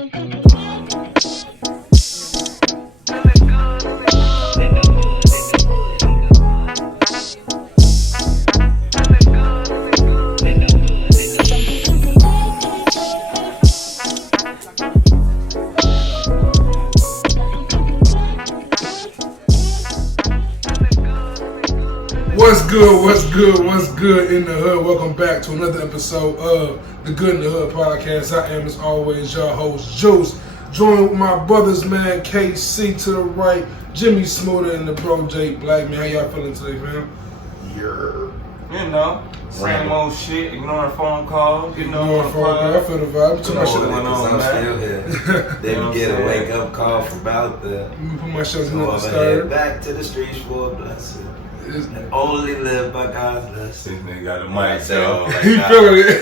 What's good in the hood? Welcome back to another episode of the Good in the Hood podcast. I am, as always, your host, Juice. Joined with my brothers, man, KC to the right, Jimmie Smooda, and the bro, Jake Black. Man, how y'all feeling today, fam? You know, same old shit, ignoring phone calls, I feel the vibe. Too much going on, man. Still here. Then get a wake up call from out there. Let me put my shows in the head start. Back to the streets for a blessing. And only live by God's blessing. This nigga got the mic, so he feeling it. He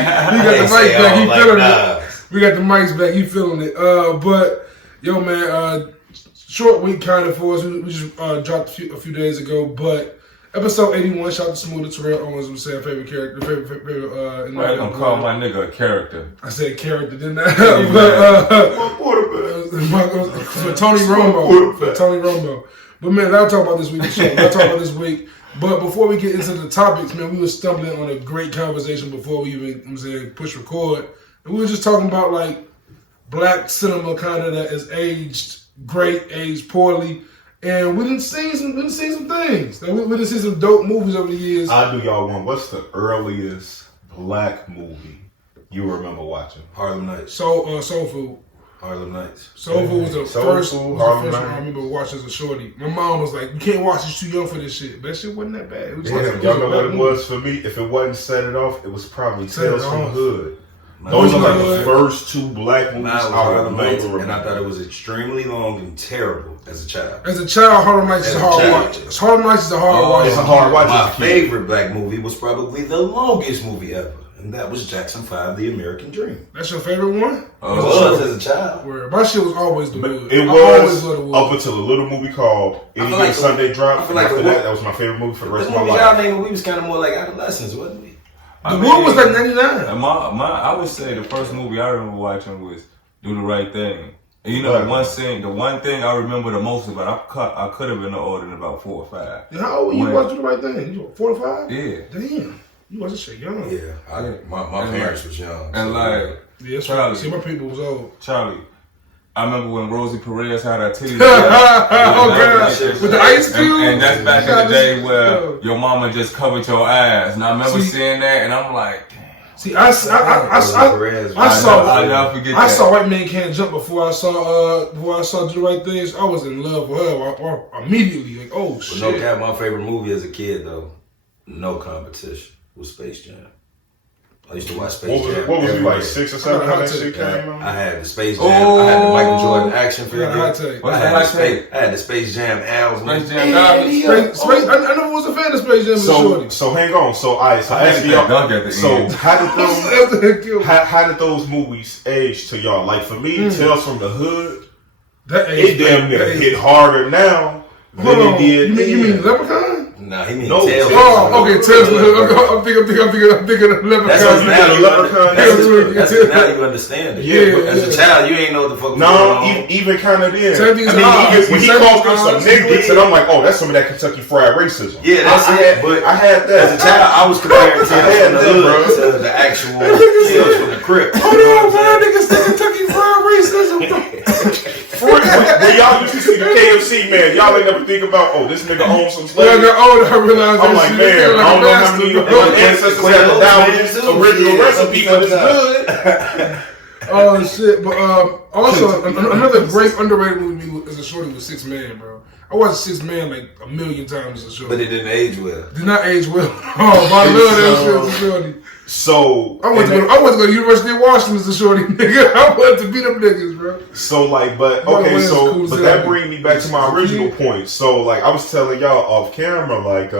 got the mic back. He feeling it. We got the mics back. He feeling it. But yo, man, short week kind of for us. We just dropped a few days ago, but episode 81. Shout out to Smooda, Terrell Owens. I'm saying favorite character, favorite. I'm gonna call my nigga a character. I said character, didn't I? For Tony Romo. But man, I'll talk about this week. But before we get into the topics, man, we were stumbling on a great conversation before we even push record. And we were just talking about like black cinema kind of that is aged great, aged poorly. And we didn't see some things. We didn't see some dope movies over the years. I'll do y'all one. What's the earliest black movie you remember watching? Harlem Nights. Soul Food. Harlem Nights. Soul Food was the first one I remember watching as a shorty. My mom was like, "You can't watch this, too young for this shit." But that shit wasn't that bad. It was y'all know what it was for me? If it wasn't Set It Off, it was probably Tales from the Hood. Those are like the first two black movies I remember. And I thought it was extremely long and terrible as a child. As a child, Harlem Nights is a hard watch. Harlem Nights is a hard watch. It's a hard watch. My favorite black movie was probably the longest movie ever. And that was Jackson 5, The American Dream. That's your favorite one? It was as a child. Where my shit was always the Wood. It was up until a little movie called Any Sunday Drop. That was my favorite movie for the rest of my life. Y'all name we was kind of more like adolescents, wasn't we? The Wood was like 99. I would say the first movie I remember watching was Do the Right Thing. And you know, the one thing I remember the most about, I could have been older than about 4 or 5. And how old were you watching Do the Right Thing? You 4 or 5? Yeah. Damn. You wasn't shit young. Yeah, my parents was young. And like, yeah, Charlie. See, my people was old. Charlie, I remember when Rosie Perez had her titties. With the ice cube. And that's back in the day where your mama just covered your ass. And I remember seeing that, and I'm like, damn. See, I saw White Man Can't Jump before I saw Do the Right Things. I was in love with her immediately. Like, oh shit. No cap, my favorite movie as a kid though, no competition, was Space Jam. I used to watch Space Jam. What was you, like 6 or 7 when that shit came out? I had the Space Jam. I had the Michael Jordan action figure. I had the Space Jam album. Space Jam. I never was a fan of Space Jam. So hang on. So I asked y'all. So how did those movies age to y'all? Like for me, Tales from the Hood, it damn near hit harder now than it did. You mean Leprechaun? Nah, he means Tales. Oh, okay, Tales from the Hood. I'm thinking of Leprechaun. That's now you understand it. Yeah, but as a child, you ain't know what the fuck was going on. Even kind of then. When he calls them some niggas, and I'm like, oh, that's some of that Kentucky Fried Racism. Yeah, that's it. But I had that. As a child, I was comparing Tales from the Hood to the actual Tales from the Crypt. Hold on, man, niggas say Kentucky Fried Racism. When y'all used to see the KFC, man, y'all ain't never think about, oh, this nigga owns some slaves. I realized I'm like, man, I don't know how many ancestors had to die with this original recipe, but it's good. Oh shit! But also another great underrated movie as a shorty was 6 Man, bro. I watched 6 Man like a million times as a shorty. But it didn't age well. Did not age well. Oh, but I love that shit as a shorty. So I went to go to University of Washington as a shorty, nigga. I wanted to beat them niggas, bro. So like, but that brings me back to my original point. So like, I was telling y'all off camera, like,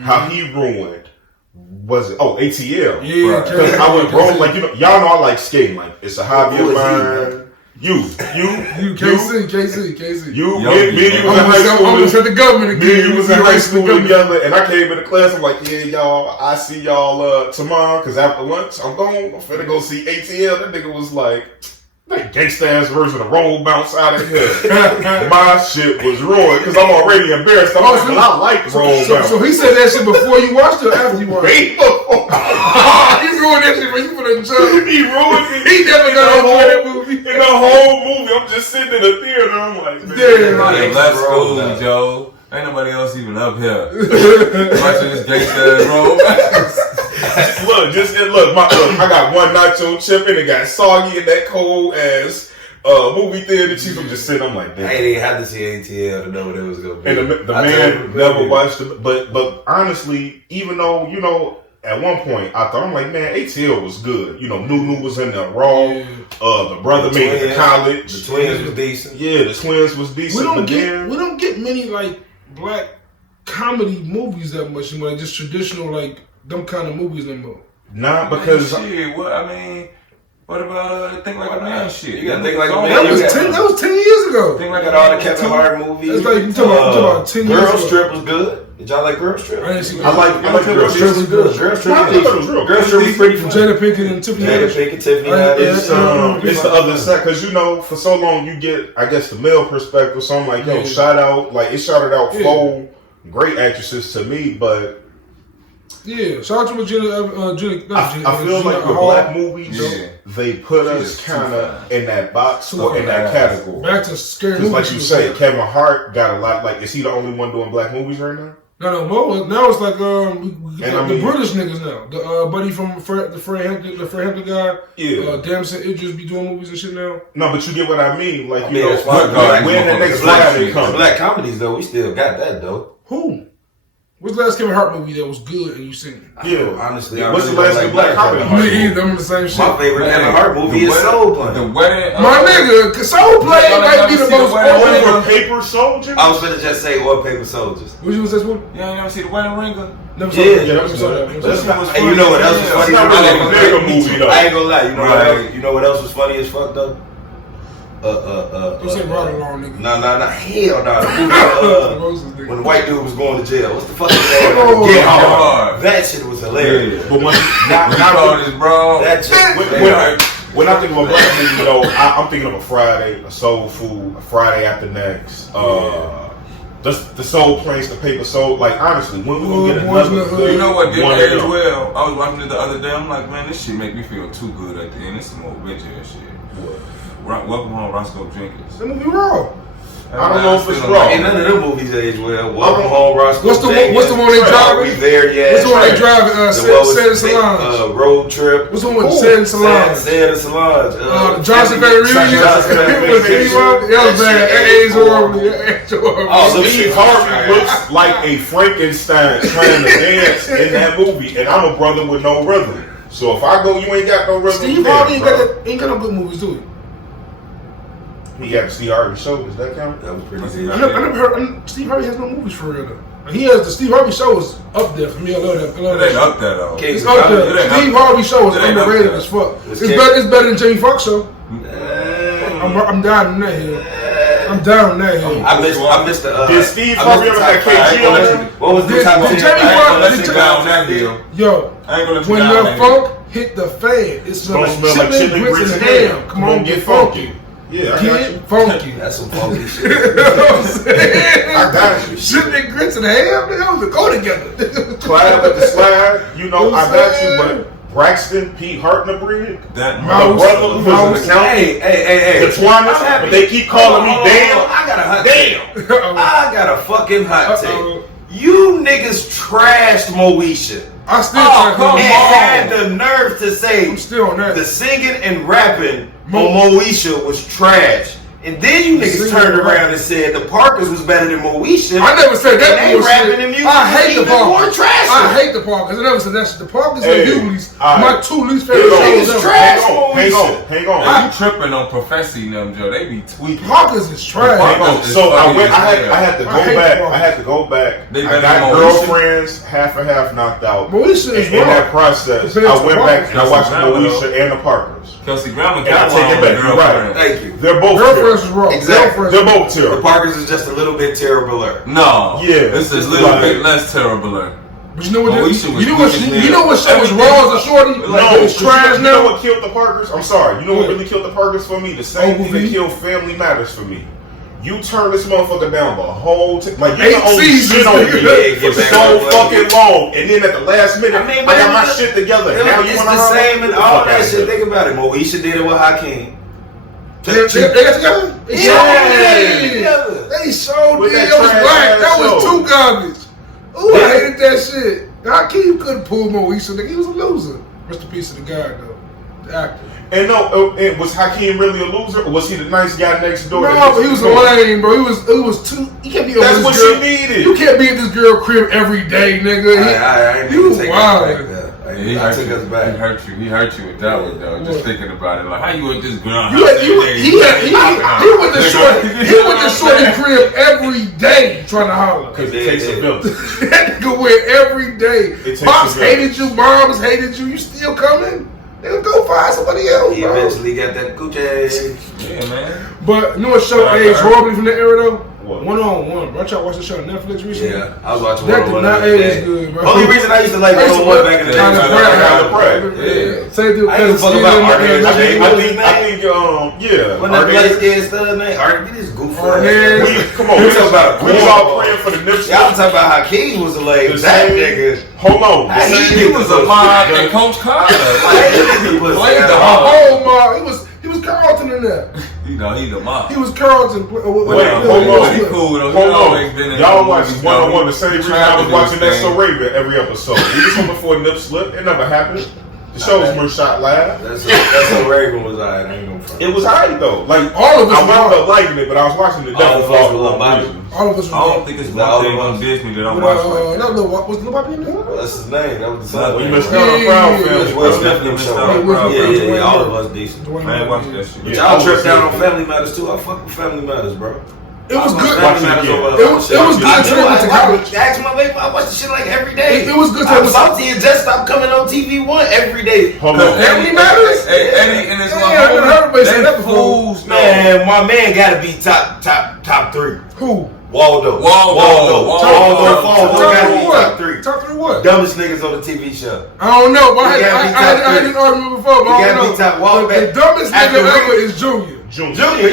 how he ruined. Was it? Oh, ATL. Yeah, because I went wrong. Like, you know, y'all know I like skating. Like, it's a hobby of mine. You, KC. You, me and you was in high school. I was at the government again. Me and you was in high school together, and I came into class. I'm like, yeah, y'all, I see y'all tomorrow, because after lunch, I'm finna go see ATL. That nigga was like, That gangsta ass version of roll bounce out of here. My shit was ruined because I'm already embarrassed. I like roll bounce. So he said that shit before you watched it or after you watched it? He ruined that shit when you put it in jail. He ruined it. He never got on that movie. In the whole movie, I'm just sitting in the theater. I'm like, man. Yeah, left school, Joe. Ain't nobody else even up here. Watching this gangsta roll. Look, I got one nacho chip and it got soggy in that cold ass movie theater cheese. I'm just sitting. I'm like, damn. I didn't even have to see ATL to know what it was gonna be. And the man never watched it. But honestly, even though at one point I thought, I'm like, man, ATL was good. Nunu was in there raw. The brother made it to college. The twins was decent. Yeah, the twins was decent. We don't get many like black comedy movies that much anymore. Like just traditional like them kind of movies anymore. Nah, because shit. What about Think Like a Man shit? You gotta Think Like a Man. That was 10 years ago. Think Like all the Kevin Hart movies. It's like you talking about 10 years ago. Girls Trip was good. Did y'all like Girls Trip? I didn't see. I like Girls Trip. Was good. Girls Trip was real. Girls Trip was pretty fun. Jada Pinkett and Tiffany Haddish. It's the other side because for so long you get, I guess, the male perspective. So I'm like, yo, shout out, like it shouted out 4 great actresses to me, but. Yeah, shout out to Jenny. I feel like the black movies, they put us kind of in that box or in that category. Back to scary movies. Like you say, Kevin Hart got a lot. Like, is he the only one doing black movies right now? No. Now it's like the British niggas now. The buddy from the Fred Hampton guy. Yeah. Damson Idris be doing movies and shit now. No, but you get what I mean. Like when the next Friday comes. Black comedies though, we still got that though. Who? What's the last Kevin Hart movie that was good and you seen it? Yeah, honestly, what's the last black comedy? Me either. I'm the same shit. My favorite Kevin Hart movie is Soul Plane. The wedding. My nigga, Soul Plane might be the most over Paper Soldiers. I was gonna just say what Paper Soldiers. Which was this one? You ain't never see The Wedding Ringer? Never saw that. And you know what else was funny? I ain't gonna lie. You know what else was funny as fuck though? Don't say Ride Along, nigga. Nah. Hell nah. When the white dude was going to jail. What's the fucking name? Get Hard. That shit was hilarious. But when that shit, when I think of a black movie, though, I'm thinking of a Friday, a Soul Food, a Friday After Next. The Soul Planes, the Paper Soul. Like, honestly, when we gonna get another good? You know what did age well? I was watching it the other day. I'm like, man, this shit make me feel too good at the end. It's some old bitch ass shit. Welcome Home, Roscoe Jenkins. That movie raw. I don't know if it's raw. Ain't none of them movies age well. Welcome Home, Roscoe Jenkins. What's the one they driving? We there yet? What's the one they driving? Sand Salons. Road Trip. What's the one with Sand Salons? Sand Salons. The Johnson Family Reunion. That was bad. That age horrible. Steve Harvey looks like a Frankenstein trying to dance in that movie, and I'm a brother with no rhythm. So if I go, you ain't got no rhythm. Steve Harvey ain't got no good movies, do he? He got the Steve Harvey show. Does that count? That was pretty good. I never heard. Steve Harvey has no movies for real though. He has the Steve Harvey show is up there for me. I love that. It ain't up there though. It's up there. Steve Harvey show is underrated as fuck. It's better than Jamie Foxx show. I'm down on that hill. I missed the. Did Steve Harvey ever have KG on him? What was the top 10? Jamie Foxx. Yo, when the funk hit the fan, it smells like chitlin grits and ham. Come on, get funky. Yeah, get funky. That's some funky shit. You know what I'm saying? I got you. Chitlin grits and ham, they go together. Clap with the slide, I got you, but Braxton, Pete Hartnebreed, that my brother who was an accountant. Hey. The Twinas, but they keep calling me damn. I got a hot take. I got a fucking hot take. You niggas trashed Moesha. I still had the nerve to say I'm still on that. The singing and rapping on Moesha was trash. And then you niggas turned around and said the Parkers was better than Moesha. I never said that. They rapping and music. I hate the Parkers. I hate the Parkers. I never said that shit. The Parkers and Hughleys, my 2 least favorite shows ever. Hang on. You tripping on Professor them, Joe? They be tweaking. Parkers is trash. So I had to go back. I got Girlfriends half and half knocked out. Moesha is in that process. I went back and I watched Moesha and the Parkers. Kelsey Grammer got one on the right. Thank you. They're both Girlfriends is wrong. Exactly. They're both terrible. The Parkers is just a little bit terribler. No. Yeah. This is a little bit less terribler. But you know what? You know what show was raw as a shorty? No, it's trash you now. know what killed the Parkers? I'm sorry. You know what really killed the Parkers for me? The same thing that killed Family Matters for me. You turn this motherfucker down the whole like you can only shit on me for so fucking long, and then at the last minute, I got my shit together. Now you it's want the same and all that shit. Think about it. Moesha did it with Hakeem. They got together? Yeah. They so did. That was black. That was too garbage. Ooh, I hated that shit. Hakeem couldn't pull Moesha. Nigga, he was a loser. Rest in peace to the guy, though. The actor. And was Hakeem really a loser, or was he the nice guy next door? No, but he was a lame, bro. He was too. He can't be. That's what she needed. You can't be at this girl crib every day, nigga. He was wild. He hurt you with that one though. Just thinking about it, like how you at this ground? He went to shorty crib every day trying to holler. Because it takes a village. That nigga went every day. Pops hated you, moms hated you. You still coming? Nigga, go find somebody else. He eventually got that coochie. Yeah, man. But you know what show aged horribly from that era though? What? 1-on-1, bro. I tried to watch the show on Netflix recently. Yeah, I was watching that did not age good, bro. Only reason I used to like 1-on-1 back in the day. Yeah. Same dude. I ain't fuck about Artie. I think, When that light skin stud name, Artie, this goof. Come on, we talking about we was all praying for the Nipsey. Y'all talking about Hakeem was a lame. That nigga. Hold on. He was a mob and Coach Carter. He was the whole mob. He was Carlton in there. You know, he the mob. He was Carlton. Wait, hold on. He cool though. Y'all watch 1-on-1 the same reason I was watching that So Raven every episode. We was on before Nip slipped. It never happened. The show was more shot live. That's what Raven was on. It was high though. Like all of us I wound up liking it, but I was watching the All of us were Lil Bobby. All of us were. I don't think it's one thing on Disney that I'm watching. Was Lil Bobby in there? That's his name. That was the son. We missed out on Proud Family. Definitely missed out on Proud Family. Yeah, all of us decent. Man, watch that shit. But y'all tripped down on Family Matters too. I fuck with Family Matters, bro. It was good. It was good until I went to college. Ask my baby, I watch the shit like every day. It was good. Salty and just stopped coming on TV1 every day. Family Matters? Eddie and his fools. Man, my man gotta be top 3. Who? Waldo. Top 3. Top 3 what? Dumbest niggas on the TV show. I don't know. I had this argument before, but I don't know. The dumbest nigga ever is Junior. Junior, Junior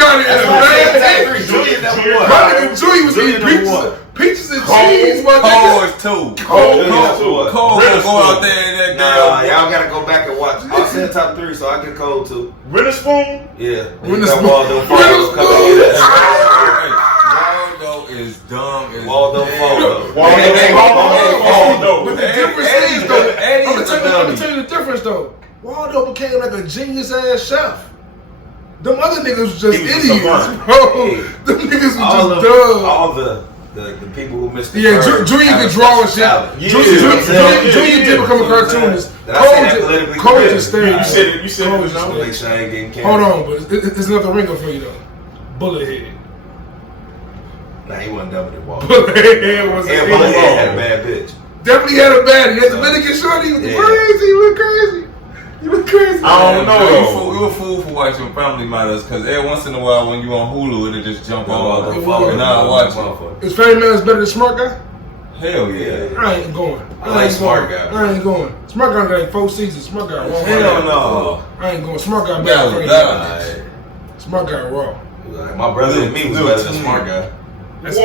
got it. My nigga Junior was eating peaches and cheese. Cole is 2. Cole go out there and that y'all gotta go back and watch. I said top 3, so I get Cole too. Witherspoon? Yeah. Witherspoon is dumb. Waldo Faldo. But the difference is though, I'm gonna tell you the difference though. Waldo became like a genius ass chef. Them other niggas was just idiots, bro. Them niggas was just dumb. All the people who missed the Junior could draw and shit. Junior did become a cartoonist. Cole just stayed. You said it was no. Make sure I ain't getting canceled. Hold on, but it's another ringer for you though. Bullethead. Nah, he wasn't dumb with Waldo. Bullethead was Bullethead had a bad bitch. Definitely had a bad. He had the Dominican shorty. He was crazy. He went crazy. You look crazy. I don't know. You a fool for watching Family Matters because every once in a while when you on Hulu, it'll just jump on. And I watch it. Is Family Matters better than Smart Guy? Hell yeah. I ain't going. I like Smart Guy. I ain't going. Smart Guy got like 4 seasons. Smart Guy raw. Hell no. I ain't going. Smart Guy better. Smart Guy raw. My brother and me was better than Smart Guy. That's a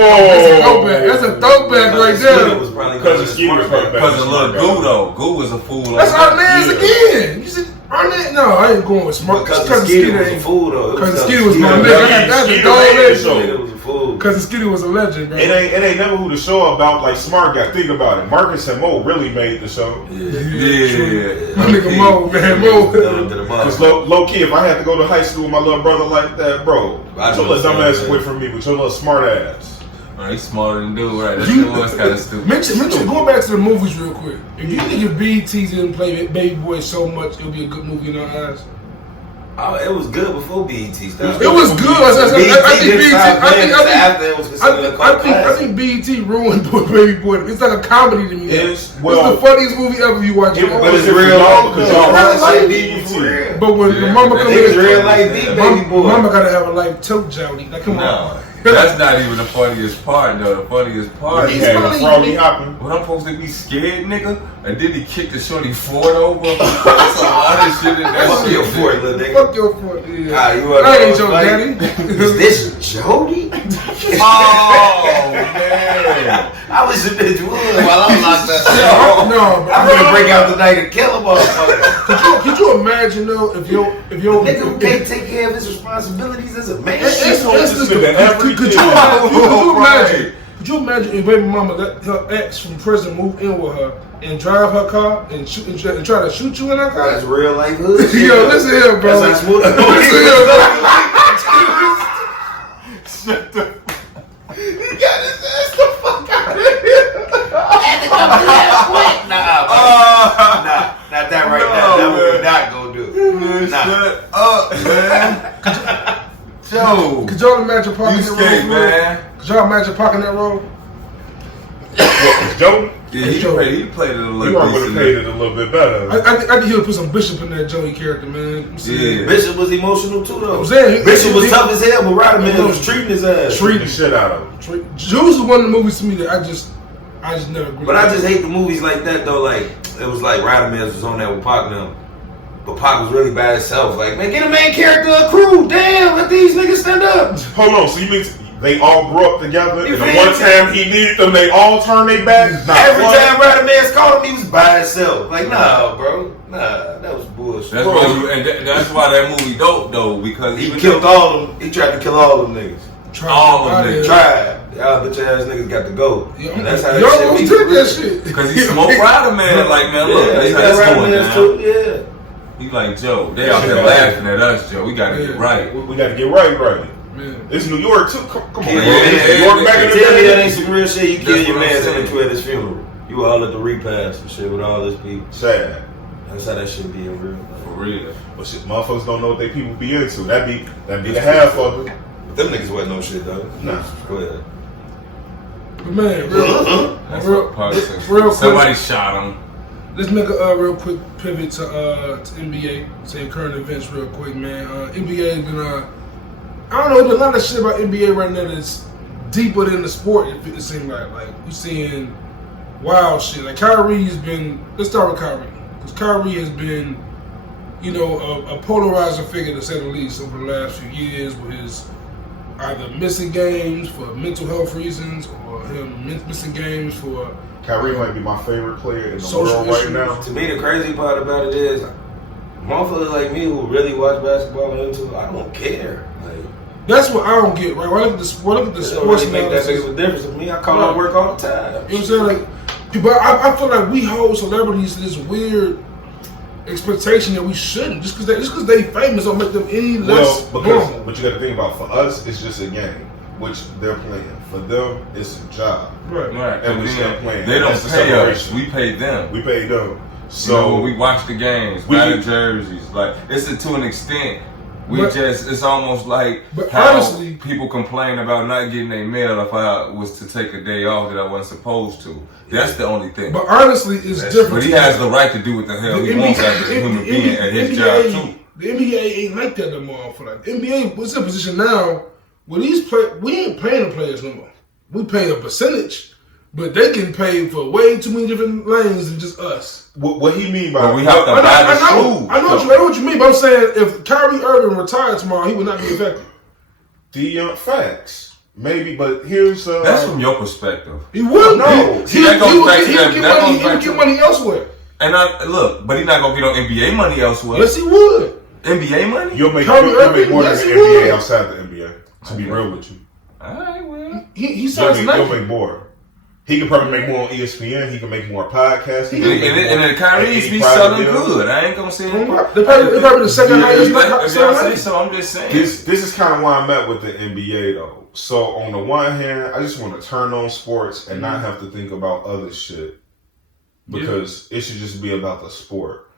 throwback right there. Because of Ski was probably better. Because of Lil Goo though. Goo was a fool. That's Arnaz again. You said Arnaz? No, I ain't going with Smart. Because Skitty was a fool though. Because Skitty was my nigga. That's a dog legend. Was a fool. Because Skitty was a legend, bro. It ain't never who the show about like Smart Guy. Think about it. Marcus and Mo really made the show. Yeah. My nigga Mo, man, Mo. Because low key, if I had to go to high school with my little brother like that, bro, your little dumb ass away from me with your little smart ass. He's smarter than dude, right? That shit was kind of stupid. Mention going back to the movies real quick. If you think if BET didn't play Baby Boy so much, it would be a good movie in our eyes. Oh, it was good before BET started. It was good. I think BET ruined Baby Boy. It's like a comedy to me. It's the funniest movie ever you watch. But it's real because y'all like BET. But when the mama comes in, real life Baby Boy. Mama gotta have a life tote jelly. Like come on. That's not even the funniest part, though. The funniest part is when I'm supposed to be scared, nigga, and then he kicked the shorty Ford over. That's a lot of shit in that Fuck shit. your Ford, little nigga. Fuck your Ford. Yeah. I ain't your daddy. Is this Jody? Oh, man. I was in this wood while I'm locked up. No, I'm gonna break out tonight and kill a motherfucker. Could you imagine though if your nigga who can't take care of his responsibilities as a man? Could you imagine if baby mama let her ex from prison move in with her and drive her car and try to shoot you in her car? That's real life hood. Yo, listen here, bro. That's like Smooda. Listen here, bro. Shut the He got his ass the fuck out of here. I had to come to that point. Nah, not that right now. That what we not gonna do. Shut up, man. Joe. Could y'all imagine parking You that skate, road? man. Could y'all imagine parking that road? Joe? Yeah, he played it a little You would have played it a little bit better. I think he would put some Bishop in that Joey character, man. Yeah. Bishop was emotional too, though. I'm saying, Bishop was tough as hell, but Rodman was treating his ass. Treating the shit out of him. Juice is one of the movies to me that I just never agree. But I just hate the movies like that, though. Like, it was like Rodman was on that with Pac now. But Pac was really by himself. Like, man, get a main character, a crew. Damn, let these niggas stand up. Hold on, so you mean they all grew up together, and the one time he needed them, they all turned their back? Every time Rodman called him, he was by himself. Like, nah, bro. Nah, that was bullshit. That's why that movie dope, though, because he killed all of them. He tried to kill all of them niggas. All of them. Tried. Y'all bitch ass niggas got to go. And that's how y'all did that shit. Because he smoked Rodman. Like, man, look, yeah, that's how this going down. too. Yeah. He like, Joe, they out there laughing at us, Joe. We gotta get right. We gotta get right. Man. It's New York too. Come on, New York back in the Tell me day. that ain't some real shit. You kill your man saying. at his funeral. You all at the repast and shit with all this people. Sad. That's how that shit be in real life. For real. But shit, motherfuckers don't know what they people be into. That be the half of it. But them niggas wasn't no shit though. Nah. Go ahead. But man, real quick. Somebody shot him. Let's make a real quick pivot to NBA. Say current events real quick, man. NBA has been I don't know, there's a lot of shit about NBA right now that's deeper than the sport. It seems like we're seeing wild shit. Like Kyrie has been. Let's start with Kyrie, because Kyrie has been, you know, a polarizer figure to say the least over the last few years, with his either missing games for mental health reasons or him missing games for. Kyrie might be my favorite player in the world right now. To me, the crazy part about it is, motherfuckers like me who really watch basketball and into it, I don't care. Like, that's what I don't get, right? When I look at the sports really make that big of a difference to me. I call out work all the time. You know what I'm saying? Like, but I feel like we hold celebrities to this weird expectation that we shouldn't. Just because they famous don't make them any less normal. But you got to think about, for us, it's just a game, which they're playing. For them, it's a job. Right. And we still playing. They don't pay us. We pay them. We pay them. So you know, when we watch the games, buy the jerseys. Like, it's to an extent. It's almost like how honestly, people complain about not getting their mail if I was to take a day off that I wasn't supposed to. That's the only thing. But honestly, it's different. But he has the right to do what the hell he wants as a human being at his job too. The NBA ain't like that no more. For like NBA, what's in a position now where we ain't paying the players no more. We paying a percentage, but they can pay for way too many different lanes than just us. What he mean by we have to buy the shoes. I know what you mean, but I'm saying if Kyrie Irving retired tomorrow, he would not be affected. The facts, maybe, but here's that's from your perspective. He would. No, he would get money elsewhere. And but he's not gonna get on NBA money elsewhere. Yes, he would. NBA money? You'll make more than the NBA outside the NBA. To be real with you. Alright, well. He sounds nice. He'll make more. He can probably make more on ESPN. He can make more podcasts. And then Kyrie's be selling good. I ain't gonna say him. They're probably the second highest. So I'm just saying. This is kind of why I'm at with the NBA though. So on the one hand, I just want to turn on sports and not have to think about other shit, because it should just be about the sport.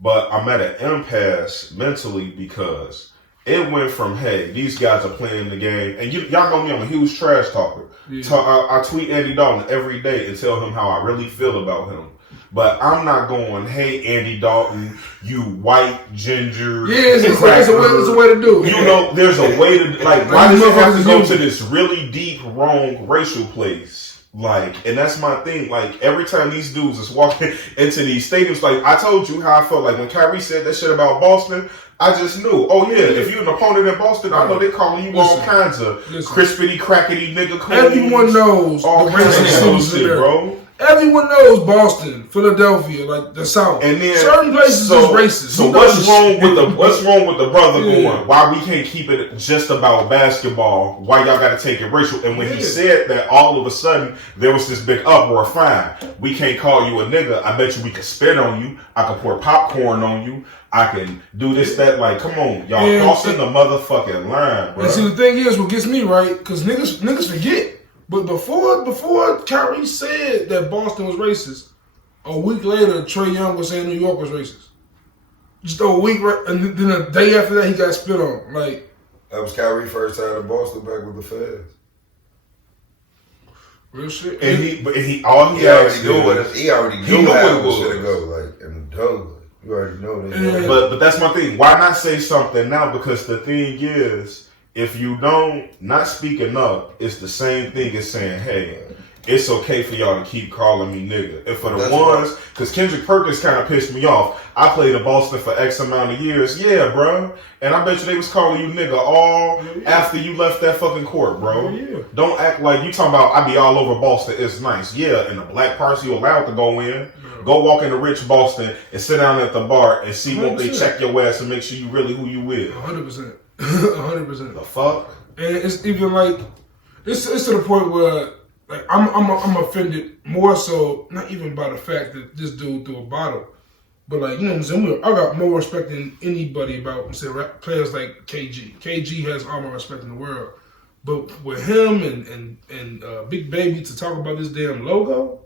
But I'm at an impasse mentally because it went from, hey, these guys are playing the game, and y'all know me, I'm a huge trash talker. Yeah. I tweet Andy Dalton every day and tell him how I really feel about him. But I'm not going, hey, Andy Dalton, you white ginger. Yeah, it's a way to do it. You know, there's a way to, like, why does it have to go to this really deep, wrong racial place? Like, and that's my thing. Like, every time these dudes is walking into these stadiums, like, I told you how I felt like when Kyrie said that shit about Boston. I just knew. Oh yeah, if you're an opponent in Boston, I know they're calling you all kinds of crispity, crackety nigga. Everyone knows all the racist shit, bro. Everyone knows Boston, Philadelphia, like the South. And then certain places is racist. So what's wrong with the brother going? Why we can't keep it just about basketball? Why y'all got to take it racial? And when he said that, all of a sudden there was this big uproar. Fine, we can't call you a nigga. I bet you we can spit on you. I can pour popcorn on you. I can do this, that. Like, come on, y'all crossing the motherfucking line, bro. And see, the thing is, what gets me right, because niggas forget. But before Kyrie said that Boston was racist, a week later, Trae Young was saying New York was racist. Just a week, and then a day after that, he got spit on. Like, that was Kyrie's first time in Boston back with the feds. Real shit. And he already knew how it was gonna go. Like, and done. You already know that. But that's my thing. Why not say something now? Because the thing is, if you don't, not speaking up, it's the same thing as saying, hey, it's okay for y'all to keep calling me nigga. And for the ones, because Kendrick Perkins kind of pissed me off. I played in Boston for X amount of years. Yeah, bro. And I bet you they was calling you nigga all after you left that fucking court, bro. Don't act like you talking about I be all over Boston. It's nice. Yeah, and the black parts you allowed to go in. Go walk into rich Boston and sit down at the bar and see won't they check your ass and make sure you really who you with. 100%. 100%. The fuck? And it's even like it's to the point where like I'm offended more so not even by the fact that this dude threw a bottle, but like, you know what I'm saying, I got more respect than anybody about, I'm saying, players like KG. KG has all my respect in the world, but with him and Big Baby to talk about this damn logo.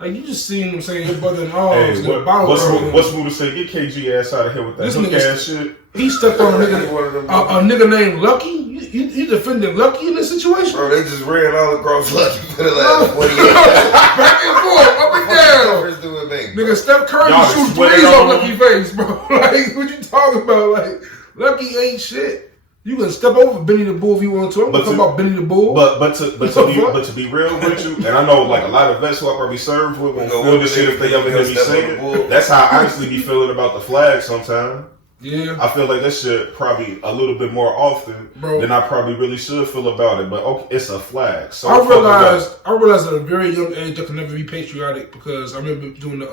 Like, you just seen him saying your brother in arms. Hey, what's Smooda say? Get KG ass out of here with that hook ass shit. He stepped on a nigga named Lucky. You defending Lucky in this situation? Bro, they just ran all across Lucky for the last 40 years. Back and forth, up and down. Nigga, Steph Curry shoot threes on Lucky face, bro. Like, what you talking about? Like, Lucky ain't shit. You can step over Benny the Bull if you want to. I'm talking about Benny the Bull. But to be real with you, and I know like a lot of vets who I probably served with will feel this shit if they ever hear me say it. That's how I honestly be feeling about the flag sometimes. Yeah. I feel like that shit probably a little bit more often than I probably really should feel about it. But okay, it's a flag. So I realized at a very young age I could never be patriotic because I remember doing the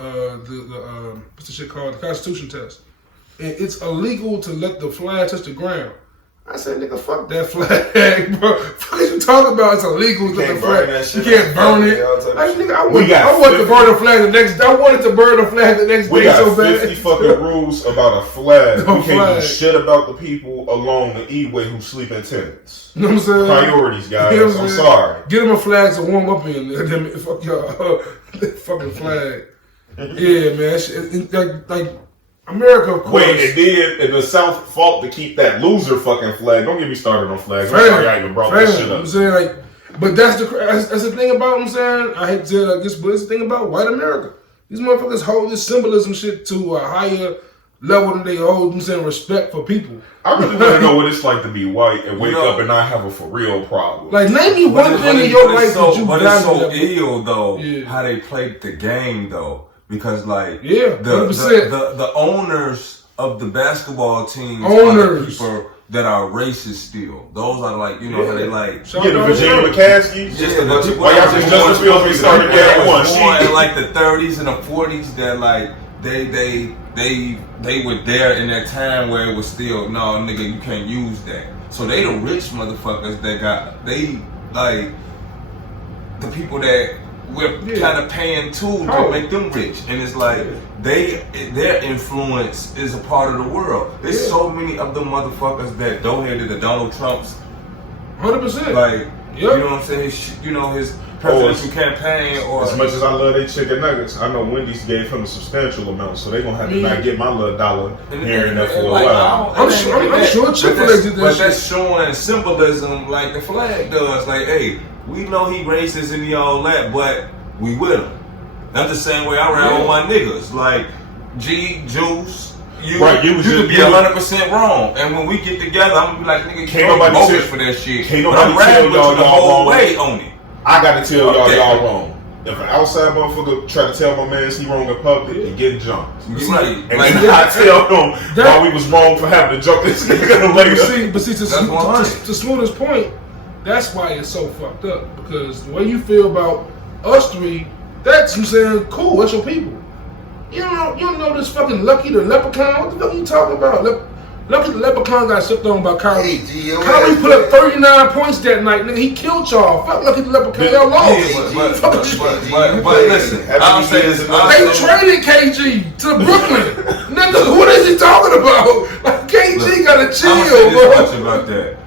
what's the shit called? The Constitution test. And it's illegal to let the flag touch the ground. I said, nigga, fuck that flag, bro. Fuck is you talking about? It's illegal to the flag. You can't burn it. Like, nigga, I wanted to burn the flag the next day. I wanted to burn the flag the next day so bad. 50 fucking rules about a flag. You can't do shit about the people along the E-way who sleep in tents. You know what I'm saying? Priorities, guys. You know I'm sorry. Get them a flag to warm up in. Fuck y'all. Fucking flag. Yeah, man. Like America, of course. Wait, and then in the South fought to keep that loser fucking flag. Don't get me started on flags. I'm sorry I even brought this shit up. I'm saying, like, but that's the thing about, I'm saying, I hate to say it like this, but it's the thing about white America. These motherfuckers hold this symbolism shit to a higher level than they hold, I'm saying, respect for people. I really want to know what it's like to be white and wake up and not have a for real problem. Like, name me one thing in your life that you got. But it's so ill, though, how they played the game, though. Because like the owners of the basketball teams are the people that are racist still. Those are like, you know how they like the Virginia McCaskies. Why y'all think Justice Fields started game one? In like the 30s and the 40s that like they were there in that time where it was still no nigga you can't use that. So they the rich motherfuckers that got the people that we're kind of paying to make them rich, and it's like their influence is a part of the world. There's so many of them motherfuckers that donated to Donald Trump's 100%. Like, you know what I'm saying? You know, his presidential campaign. Or as much as I love their chicken nuggets, I know Wendy's gave him a substantial amount, so they're gonna have to not get my little dollar here and there for a while. I'm sure Chick-fil-A did that. But that's showing symbolism like the flag does. Like, hey, we know he racist and he all that, but we with him. That's the same way I rap with my niggas. Like G, Juice. You could be 100% wrong, and when we get together, I'm gonna be like, nigga, can't nobody vote for that shit. Can't nobody tell y'all the whole wrong. way on it. I gotta tell y'all wrong. If an outside motherfucker try to tell my man he wrong in public, he getting jumped. And I tell him why we was wrong for having to jump this nigga later. But see, to Smooda's point, that's why it's so fucked up. Because the way you feel about us three, that's you saying, cool, that's your people. You don't know this fucking Lucky the Leprechaun. What the fuck are you talking about? Lucky the Leprechaun got shipped on by Kyrie. Kyrie put up 39 points that night, nigga. He killed y'all. Fuck Lucky the Leprechaun. Y'all lost. But listen, I'll say this. They traded KG to Brooklyn. Nigga, what is he talking about? Like, KG gotta chill, I'm gonna say this much about that.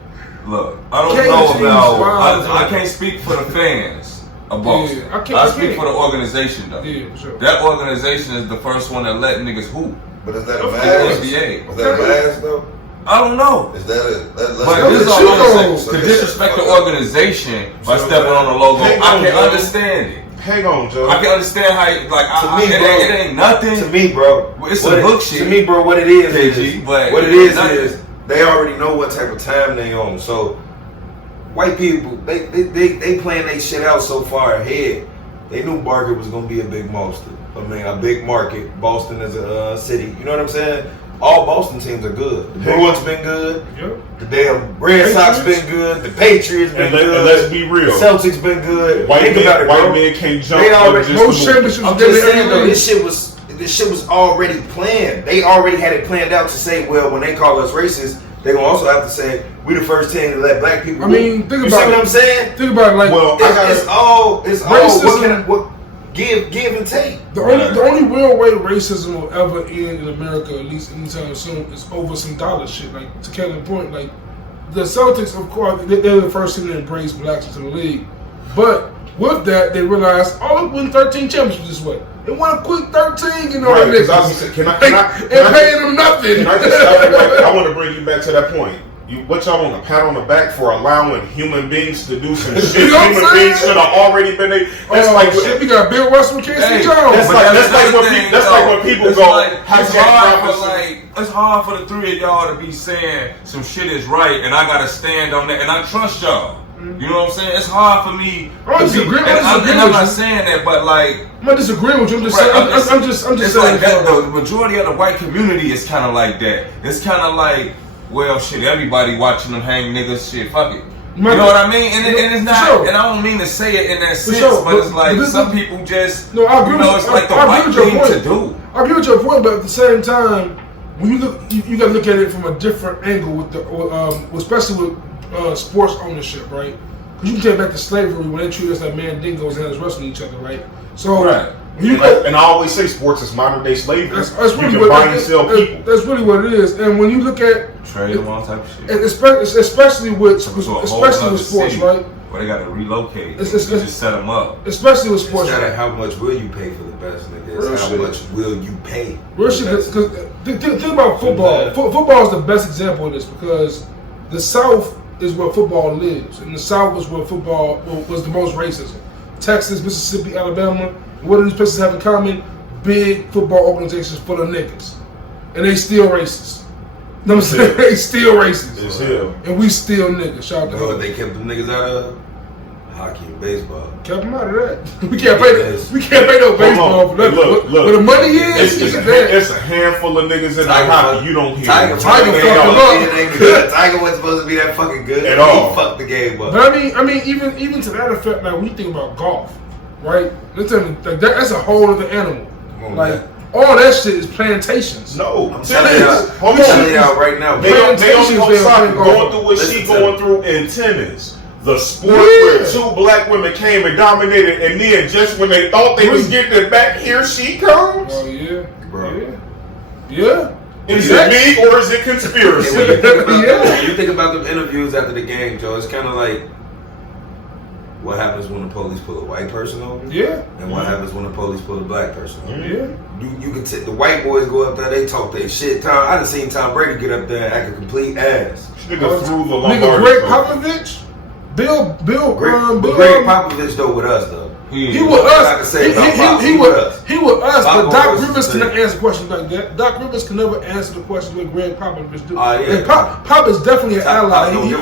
Look, I don't know about. I can't speak for the fans. I speak for the organization though. Yeah, for sure. That organization is the first one that let niggas hoop. But is that a bias? NBA. Is that a bias though? I don't know. Is that but this is all I'm saying. To disrespect the organization by stepping on the logo, I can understand it. Hang on, Joe. I can understand how, it ain't nothing. To me, bro, it's some hook shit. To me, bro, what it is, KG, but what it is they already know what type of time they on. So white people, they playing their shit out so far ahead. They knew Barker was gonna be a big monster. I mean, a big market. Boston is a city. You know what I'm saying? All Boston teams are good. The Bruins been good. Yep. The damn Red Sox been good. The Patriots been good. And let's be real. The Celtics been good. White men can't jump. They already. No championships. I'm just saying though, this shit was already planned. They already had it planned out to say, well, when they call us racist, they gonna also have to say we the first team to let black people. I mean, think about it. You see what I'm saying? Think about it, like, well, it's all what give and take. The only real way racism will ever end in America, at least anytime soon, is over some dollar shit. Like, to Kevin's point, like, the Celtics, of course, they're the first team to embrace blacks into the league. But with that, they realized, we win 13 championships this way. They won a quick 13, you know, right, and paying them nothing. Can I just stop it right there? I want to bring you back to that point. What y'all want, a pat on the back for allowing human beings to do some shit human beings should have already been there? That's like shit. We got Bill Russell, Casey Jones. That's like when people go. It's hard for the three of y'all to be saying some shit is right, and I gotta stand on that, and I trust y'all. You know what I'm saying? It's hard for me. I'm not saying that, but like, I'm not disagreeing with you. I'm just saying that the majority of the white community is kind of like that. It's kind of like, well, shit, everybody watching them hang niggas, shit, fuck it. You know what I mean? And it's not, and I don't mean to say it in that sense, but it's like some people just, it's like the right thing to do. I agree with your point, but at the same time, when you look, you got to look at it from a different angle with especially with sports ownership, right? Because you can take back to slavery when they treat us like mandingos and had us wrestling each other, right? So, and I always say sports is modern day slavery. That's really you can buy and sell people. That's really what it is. And when you look at trade them all type of shit, especially with sports, right? Where they got to relocate. Just set them up. Especially with sports. It's how much will you pay for the best niggas? How much will you pay? Real shit. Because think about football. Football is the best example of this because the South is where football lives, and the South was where football was the most racism. Texas, Mississippi, Alabama. What do these places have in common? Big football organizations full of niggas. And they still racist. You know what I'm saying? They still racist. And we still niggas. Shout out to them. They kept them niggas out of hockey and baseball. Kept them out of that. We can't pay no baseball for that. Where the money is, it's a handful of niggas in the hockey. You don't hear Tiger fucked up. Tiger wasn't supposed to be that fucking good at all. He fucked the game up. But I mean, even to that effect, like when you think about golf, right? That's a whole other animal. Like all that shit is plantations. No, I'm telling y'all right now. They don't stop going through what she going through in tennis. The sport where two black women came and dominated, and then just when they thought they was getting it back, here she comes. Oh yeah, bro. Yeah. Is it me or is it conspiracy? When you think about the interviews after the game, Joe, it's kind of like what happens when the police pull a white person over? Yeah. And what happens when the police pull a black person over? Yeah. You can take the white boys go up there, they talk their shit. I done seen Tom Brady get up there and act a complete ass. Nigga threw the Lombardi. Greg Popovich? Greg Popovich though with us though. He with us. He with us. But Doc Rivers cannot answer questions like that. Doc Rivers can never answer the questions like Greg Popovich do. And Pop is definitely an ally. He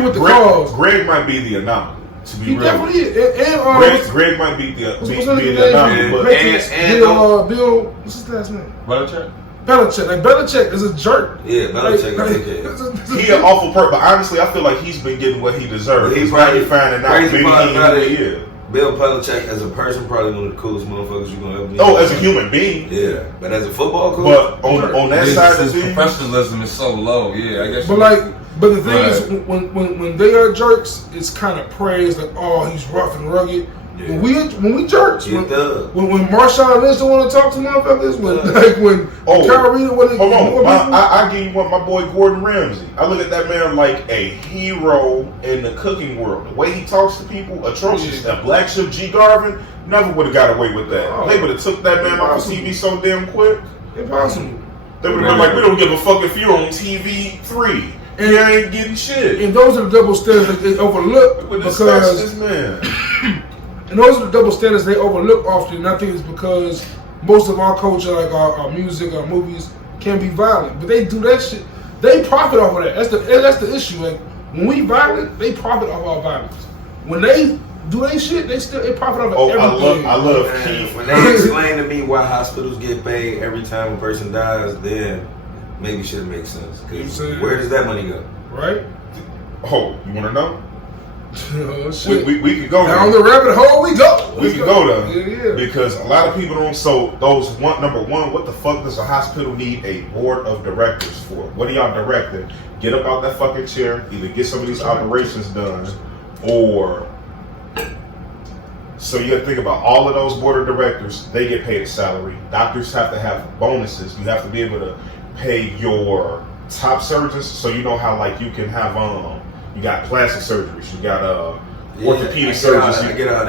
with the cause. Greg might be the anomaly. To be he real. Definitely is. And Greg might be the anomaly. Bill, what's his last name? Belichick. Like Belichick is a jerk. Yeah, Belichick. He an awful person, but honestly, I feel like he's been getting what he deserves. He's probably finding out maybe he Bill Belichick as a person, probably one of the coolest motherfuckers you're gonna ever meet. Oh, as a human being. Yeah, but as a football coach. But on that side of his professionalism is so low. Yeah, I guess. But the thing is, when they are jerks, it's kind of praised like, oh, he's rough and rugged. Yeah. When we jerks, when Marshawn Lynch don't want to talk to motherfuckers, when Kyrie hold on, I give you one. My boy Gordon Ramsay. I look at that man like a hero in the cooking world. The way he talks to people, atrocious. That Black Ship G Garvin never would have got away with that. They would have took that man off TV so damn quick. Impossible. They would have been like, we don't give a fuck if you're on TV 3. And you ain't getting shit. And those are the double standards that they overlook because this man. And those are the double standards they overlook often. And I think it's because most of our culture, like our music, our movies, can be violent. But they do that shit. They profit off of that. That's the issue. Like when we violent, they profit off our violence. When they do they shit, they profit off of everything. I love Keith. When they explain to me why hospitals get paid every time a person dies, then maybe shit makes sense. Cause where does that money go? Right? Oh, you want to know? Oh, shit. We could go down the rabbit hole. We go. We could go there. Yeah. Because a lot of people don't. So number one, what the fuck does a hospital need a board of directors for? What are y'all directing? Get up out that fucking chair. Either get some of these operations done, or. So you got to think about all of those board of directors. They get paid a salary. Doctors have to have bonuses. You have to be able to pay your top surgeons. So you know how like you can have you got plastic surgeries. You got orthopedic surgeons.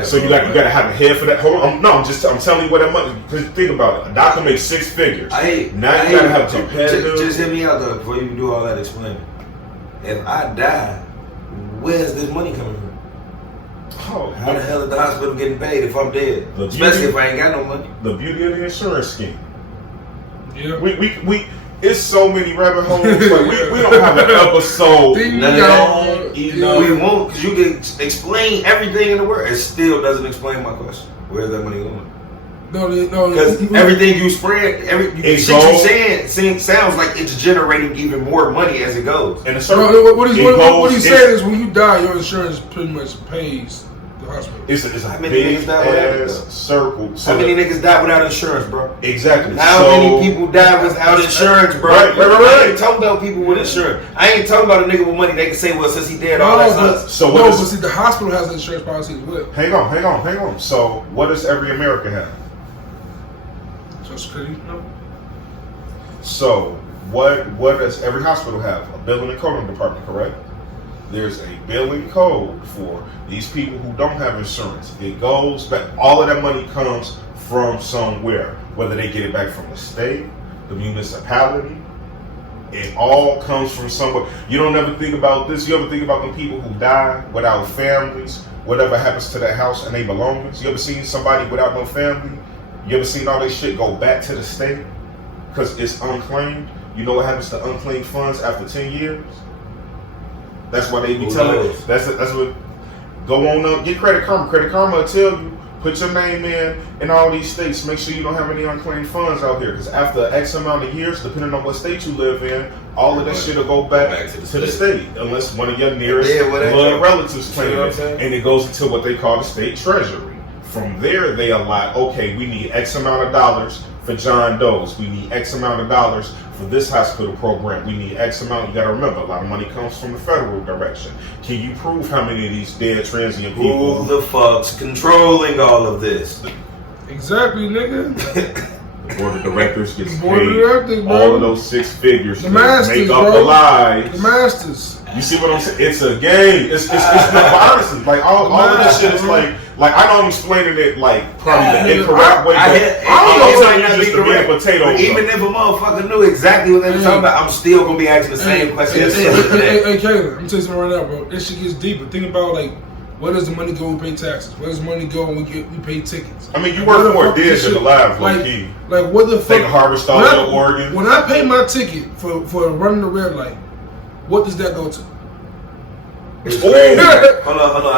So you got to have a head for that. Hold on. I'm telling you what that money. Just think about it. A doctor makes 6 figures. Now you got to have competitive. Just hit me out though before you do all that explaining. If I die, where's this money coming from? How the hell is the hospital getting paid if I'm dead? Especially if I ain't got no money. The beauty of the insurance scheme. Yeah. We it's so many rabbit holes. Like we don't have an episode. We won't, because you can explain everything in the world. It still doesn't explain my question. Where's that money going? No. Because everything you spread, shit you saying sounds like it's generating even more money as it goes. And what he's saying is when you die, your insurance pretty much pays the hospital. It's a big ass circle. How many niggas die without insurance, bro? Exactly. How many people die without insurance, bro? Right. I ain't talking about people with insurance. I ain't talking about a nigga with money. They can say, well, since he dead, all that stuff. But see, the hospital has an insurance policy as well. Hang on. So what does every American have? So what does every hospital have? A billing and coding department, correct? There's a billing code for these people who don't have insurance. It goes back. All of that money comes from somewhere, whether they get it back from the state, the municipality. It all comes from somewhere. You don't ever think about this. You ever think about the people who die without families, whatever happens to that house and they belongings? You ever seen somebody without no family? You ever seen all this shit go back to the state because it's unclaimed? You know what happens to unclaimed funds after 10 years? That's why they be telling. That's what. Go on up, get Credit Karma. Credit Karma will tell you, put your name in all these states. Make sure you don't have any unclaimed funds out here, because after X amount of years, depending on what state you live in, all of that shit will go back to the state, unless one of your nearest blood relatives claim it, and it goes into what they call the state treasury. From there, they allot, okay, we need X amount of dollars for John Doe's. We need X amount of dollars for this hospital program. We need X amount. You got to remember, a lot of money comes from the federal direction. Can you prove how many of these dead transient people? Who the fuck's controlling all of this? Exactly, nigga. The board of directors gets paid all of those 6 figures to make up the lies. The masters. You see what I'm saying? It's a game. It's not honestly. Like all of this shit is like I know I'm explaining it like probably the incorrect way. I'm telling you just to be a potato. Even if a motherfucker knew exactly what they were talking about, I'm still gonna be asking the same question. Hey, Caleb, I'm telling you something right now, bro. This shit gets deeper. Think about like Where does the money go when we pay taxes? Where does money go when we pay tickets? I mean, you work more dead than alive, low key. Like what the fuck? They can harvest all your organs. When I pay my ticket for running the red light, what does that go to? Hold on.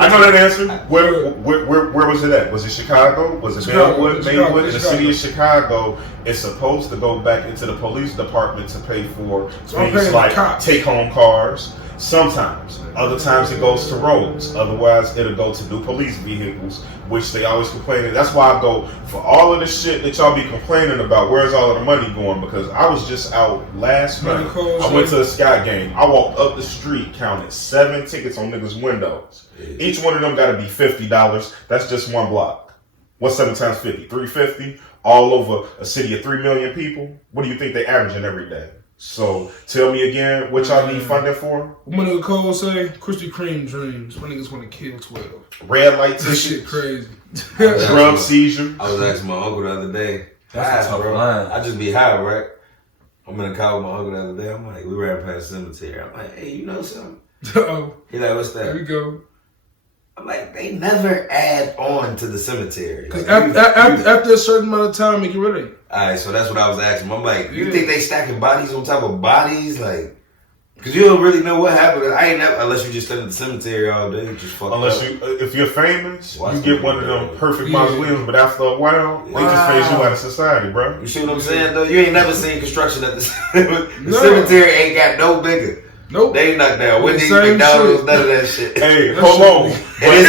I know that answer. Where was it at? Was it Chicago? Was it Maywood? In the city of Chicago, it's supposed to go back into the police department to pay for things like take-home cars. Sometimes. Other times it goes to roads. Otherwise, it'll go to new police vehicles, which they always complain. That's why I go, for all of the shit that y'all be complaining about, where's all of the money going? Because I was just out last night. I went to a Sky game. I walked up the street, counted 7 tickets on niggas' windows. Each one of them got to be $50. That's just one block. What's 7 times 50? $350 all over a city of 3 million people? What do you think they averaging every day? So, tell me again, what y'all need funding for? What my nigga Cole say? Krispy Kreme dreams. My niggas want to kill 12. Red light tickets. This shit crazy. Drug seizure. I was asking my uncle the other day. That's a tough line. I just be high, right? I'm in the car with my uncle the other day. I'm like, we ran past the cemetery. I'm like, hey, you know something? He like, what's that? There we go. I'm like, they never add on to the cemetery. Like, after a certain amount of time, make it ready. Alright, so that's what I was asking him. I'm like, you think they stacking bodies on top of bodies? Like, because you don't really know what happened. I ain't never, unless you just stand at the cemetery all day. Just fuck unless up. If you're famous, you get one of them perfect mausoleums, but after a while, they just phase you out of society, bro. You see what I'm saying, though? You ain't never seen construction at the cemetery ain't got no bigger. Nope. They knocked down. When they McDonald's, none of that shit. Hey, hold on. And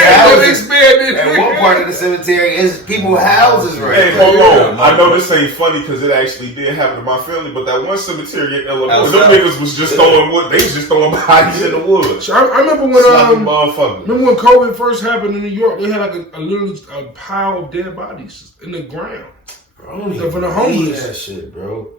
one part of the cemetery is people's houses, right? Hey, hold on. I know this ain't funny because it actually did happen to my family, but that one cemetery in Illinois, them niggas was just throwing wood. They was just throwing bodies in the woods. I remember when COVID first happened in New York, they had like a pile of dead bodies in the ground. Bro, for the homeless. That shit, bro.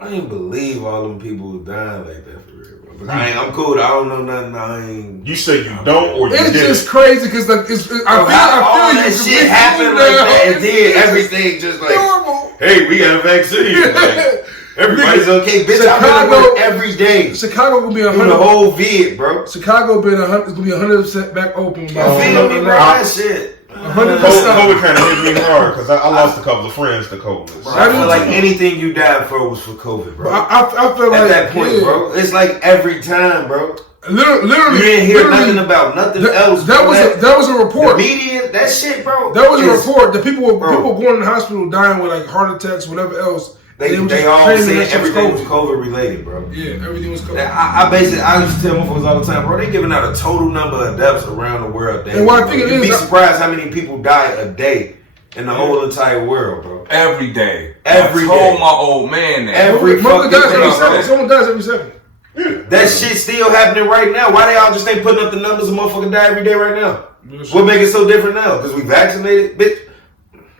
I ain't believe all them people was dying like that for real, bro. But I'm cool. I don't know nothing. You say you don't, or you it's did. It's just crazy because like I feel that shit happened like that, and then everything just like normal. Hey, we got a vaccine. Like, everybody's okay, bitch. I'm gonna work every day. Chicago will be 100. The whole vid, bro. Chicago been 100. It's gonna be 100% back open. Feel me, bro? That shit. 100%. COVID kind of hit me hard because I lost a couple of friends to COVID. Bro, I feel like anything you died for was for COVID, bro. I feel like at that point, bro, it's like every time, bro. Literally, you didn't hear nothing about nothing else. That was a report. The media, that shit, bro. That was a report. The people were going in the hospital dying with like heart attacks, whatever else. They all saying everything was COVID related, bro. Yeah, everything was COVID. I used to tell motherfuckers all the time, bro, they giving out a total number of deaths around the world. And what I think you'd be surprised how many people die a day in the whole entire world, bro. Every day. I told my old man that. Every fucking day. Someone dies every second. Yeah. That shit still happening right now. Why they all just ain't putting up the numbers of motherfucking die every day right now? What make it so different now? Because we vaccinated, bitch.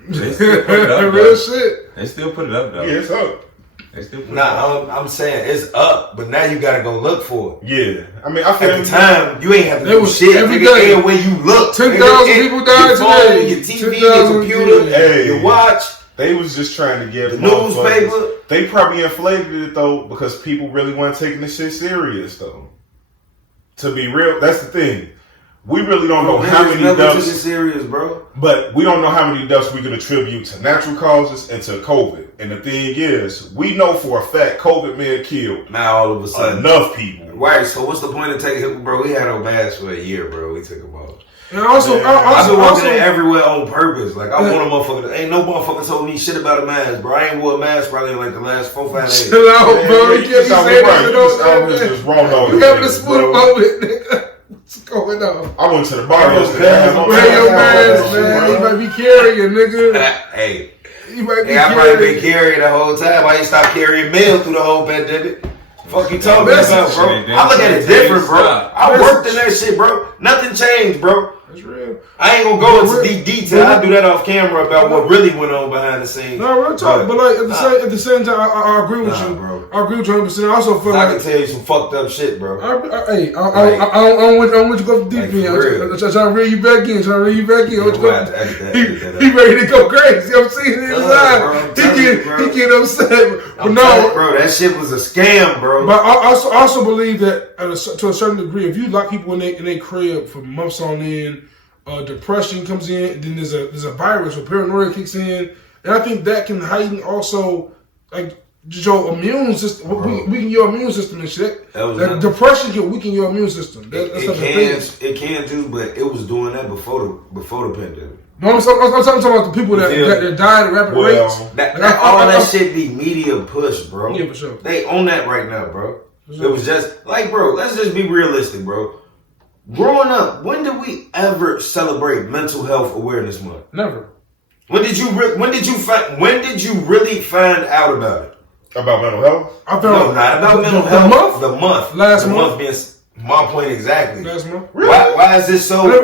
They still put it up. Real shit. They still put it up, though. Yeah, it's up. I'm saying it's up, but now you gotta go look for it. Yeah, I mean, I feel at the time you ain't have to do shit every day. When you look, 10,000 people died today. Your TV, your computer, your watch. They was just trying to get the newspaper. They probably inflated it though because people really weren't taking this shit serious though. To be real, that's the thing. We really don't know how many deaths. Serious, bro. But we don't know how many deaths we can attribute to natural causes and to COVID. And the thing is, we know for a fact COVID may have killed now all of a sudden enough people. Right. So what's the point of taking him, bro? We had our masks for a year, bro. We took them off. And also, I've been walking everywhere on purpose. Like I want a motherfucker. Ain't no motherfucker told me shit about a mask, bro. I ain't wore a mask probably in like the last 4-5 days. Chill out, bro. You can't be saying that. You having a smooth moment, nigga. What's going on? I went to the bar yesterday. Wear your mask, man. You might be carrying, nigga. Hey. You might be I might been carrying the whole time. I ain't stopped carrying mail through the whole pandemic. Fuck you talking about, bro? I look at it different, bro. I worked in that shit, bro. Nothing changed, bro. That's real. I ain't gonna go into deep detail. I do that off camera about what really went on behind the scenes. No, real talk. But like at the same time, I agree with you, bro. I agree with you 100%. I also feel like I can tell you some fucked up shit, bro. I don't want you to go deep in. I'm trying to reel you back in. You ready to go crazy? I'm seeing it inside. He get upset. But no, bro, that shit was a scam, bro. But I also believe that to a certain degree, if you lock people in their crib for months on end, depression comes in, and then there's a virus or paranoia kicks in, and I think that can heighten also like your immune system, weaken your immune system and shit. That depression can weaken your immune system. It can do, but it was doing that before the pandemic. No, I'm talking about the people that died at rapid rates. All that shit be media push, bro. Yeah, for sure. They own that right now, bro. It was just like, bro, let's just be realistic, bro. Growing up, when did we ever celebrate Mental Health Awareness Month? Never. When did you really find out about it? About mental health? No, not about mental health. The month. Last month. Being my point exactly. Last month. Really? Why is this so? You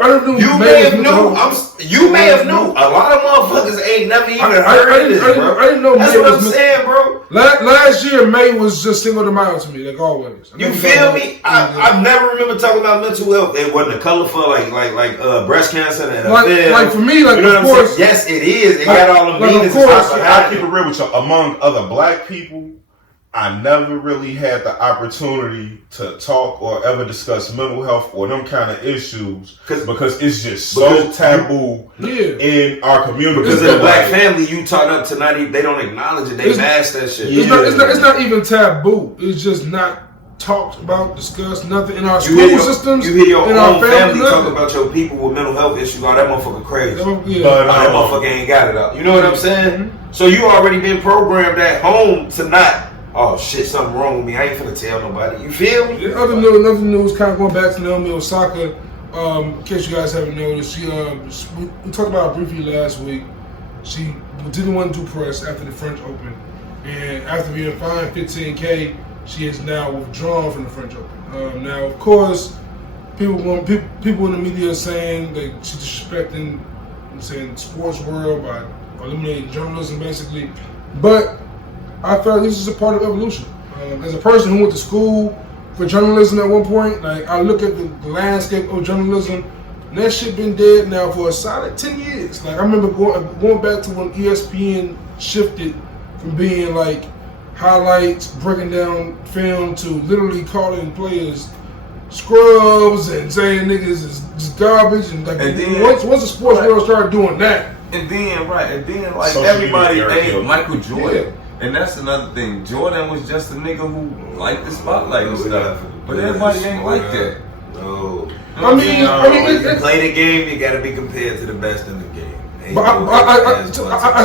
may have knew. You may have knew. A lot of motherfuckers ain't never even heard of this, bro. I didn't know. That's what I'm saying, bro. Last year, May was just single the mile to me, like always. You feel me? I never remember talking about mental health. It wasn't a colorful like breast cancer and like for me, like, you know of course. Yes, it is. It got all the meanings. Of course, I keep it real with you. Among other black people, I never really had the opportunity to talk or ever discuss mental health or them kind of issues because it's just so taboo in our community. Because in the black family, you taught up tonight, they don't acknowledge it. They mask that shit. It's not even taboo. It's just not talked about, discussed, nothing in our school systems. You hear your own family talk about your people with mental health issues. Oh, that motherfucker crazy. But that motherfucker ain't got it up. You know what I'm saying? Mm-hmm. So you already been programmed at home to not. Oh shit, something wrong with me. I ain't finna tell nobody. You feel me? Other news, kind of going back to Naomi Osaka. In case you guys haven't noticed, we talked about it briefly last week. She didn't want to do press after the French Open, and after being fined $15,000, she is now withdrawn from the French Open. Now, of course, people in the media are saying that she's disrespecting, the sports world by eliminating journalism, basically, but I felt this is a part of evolution. As a person who went to school for journalism at one point, like I look at the landscape of journalism, and that shit been dead now for a solid 10 years. Like I remember going back to when ESPN shifted from being like highlights, breaking down film to literally calling players scrubs and saying niggas is just garbage. And like once the sports world started doing that, and then like social everybody ain't Michael Jordan. Yeah. And that's another thing. Jordan was just a nigga who liked the spotlight and stuff. But everybody ain't like that. No. I mean, you play the game, you gotta be compared to the best in the game. But I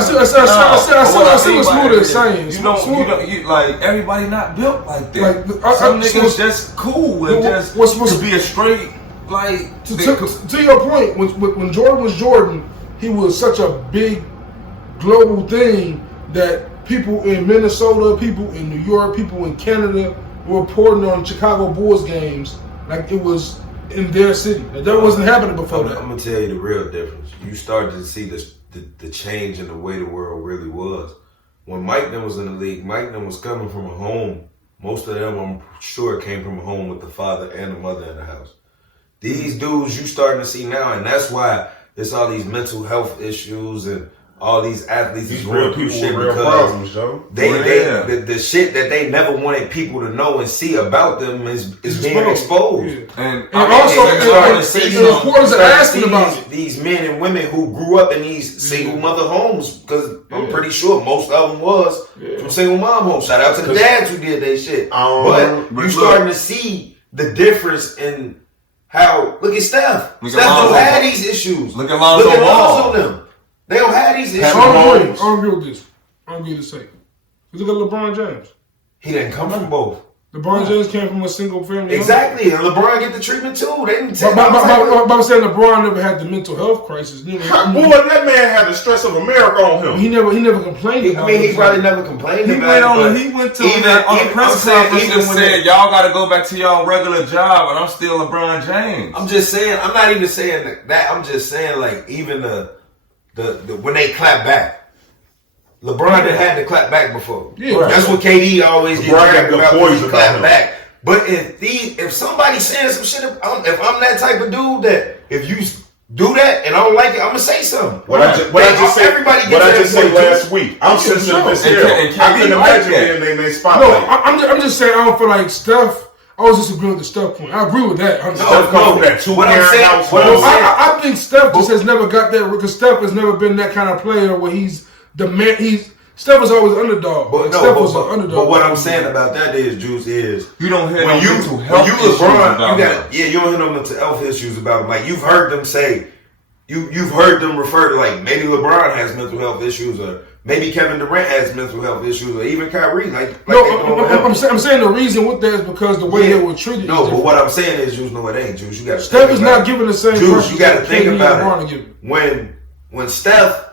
see what Smooda is saying. You like everybody not built like that. Some niggas just cool and just to be a straight like. To your point, when Jordan was Jordan, he was such a big global thing that people in Minnesota, people in New York, people in Canada were reporting on Chicago Bulls games like it was in their city. Like that wasn't happening before that. I'm gonna tell you the real difference. You started to see the change in the way the world really was. When Mike then was in the league, Mike then was coming from a home. Most of them, I'm sure, came from a home with the father and the mother in the house. These dudes you starting to see now, and that's why there's all these mental health issues and all these athletes these real people with real problems, Joe. The shit that they never wanted people to know and see about them is being exposed. Yeah. And also, reporters are asking about these men and women who grew up in these single mother homes, because I'm pretty sure most of them was from single mom homes. Shout out to the dads who did that shit. But you're starting to see the difference in how. Look at Steph. Steph don't have these issues. Look at Lonzo them. They don't have these issues. I don't agree with this. I don't agree with this. Look at LeBron James. He didn't come from both. LeBron James came from a single family. Exactly. And LeBron get the treatment too. They didn't take But I'm saying LeBron never had the mental health crisis. Boy, that man had the stress of America on him. He never complained about it. He probably never complained about it. He went to on a press conference and said, y'all got to go back to y'all regular job, and I'm still LeBron James. I'm just saying, I'm not even saying that. I'm just saying, like, even the when they clap back, LeBron had to clap back before. Yeah, that's what KD always gets cracked about when he clap back. But if somebody's saying some shit, if I'm that type of dude that if you do that and I don't like it, I'm gonna say something. What I just said last week. I'm sensitive as hell. I couldn't imagine being in their spotlight. No, I'm just saying I don't feel like Steph. I was disagreeing with the Steph point. I agree with that. I think Steph just has never got that because Steph has never been that kind of player where Steph was always underdog. But what I'm saying about that is, Juice, is you don't hear when you LeBron, you don't hear no mental health issues about him. Like you've heard them say, you've heard them refer to like maybe LeBron has mental health issues or maybe Kevin Durant has mental health issues or even Kyrie. I'm saying the reason with that is because the way they were treated. No, but what I'm saying is, Juice, no, it ain't, Juice. You got Steph is not giving the same. Juice, you got to think about it. When Steph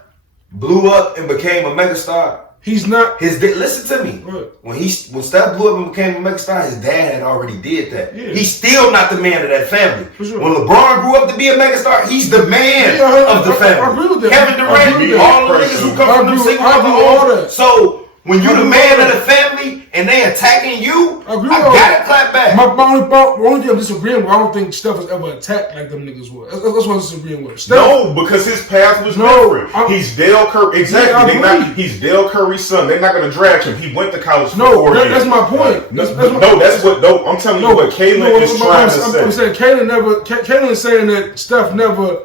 blew up and became a megastar, he's not. Listen to me. What? When Steph blew up and became a megastar, his dad had already did that. Yeah. He's still not the man of that family. Sure. When LeBron grew up to be a megastar, he's the man of the family. I agree with that. Kevin Durant, all the niggas who come from them single mother. So when you the man of the family and they attacking you, I gotta clap back. My only thing I'm disagreeing with, I don't think Steph was ever attacked like them niggas were. That's what I'm disagreeing with. Steph, no, because his path was different. He's Dale Curry. Exactly. He's Dale Curry's son. They're not gonna draft him. He went to college for 4 years. That's my point. I'm telling you what Kaylin is trying to say. I'm saying Kaylin is saying that Steph never.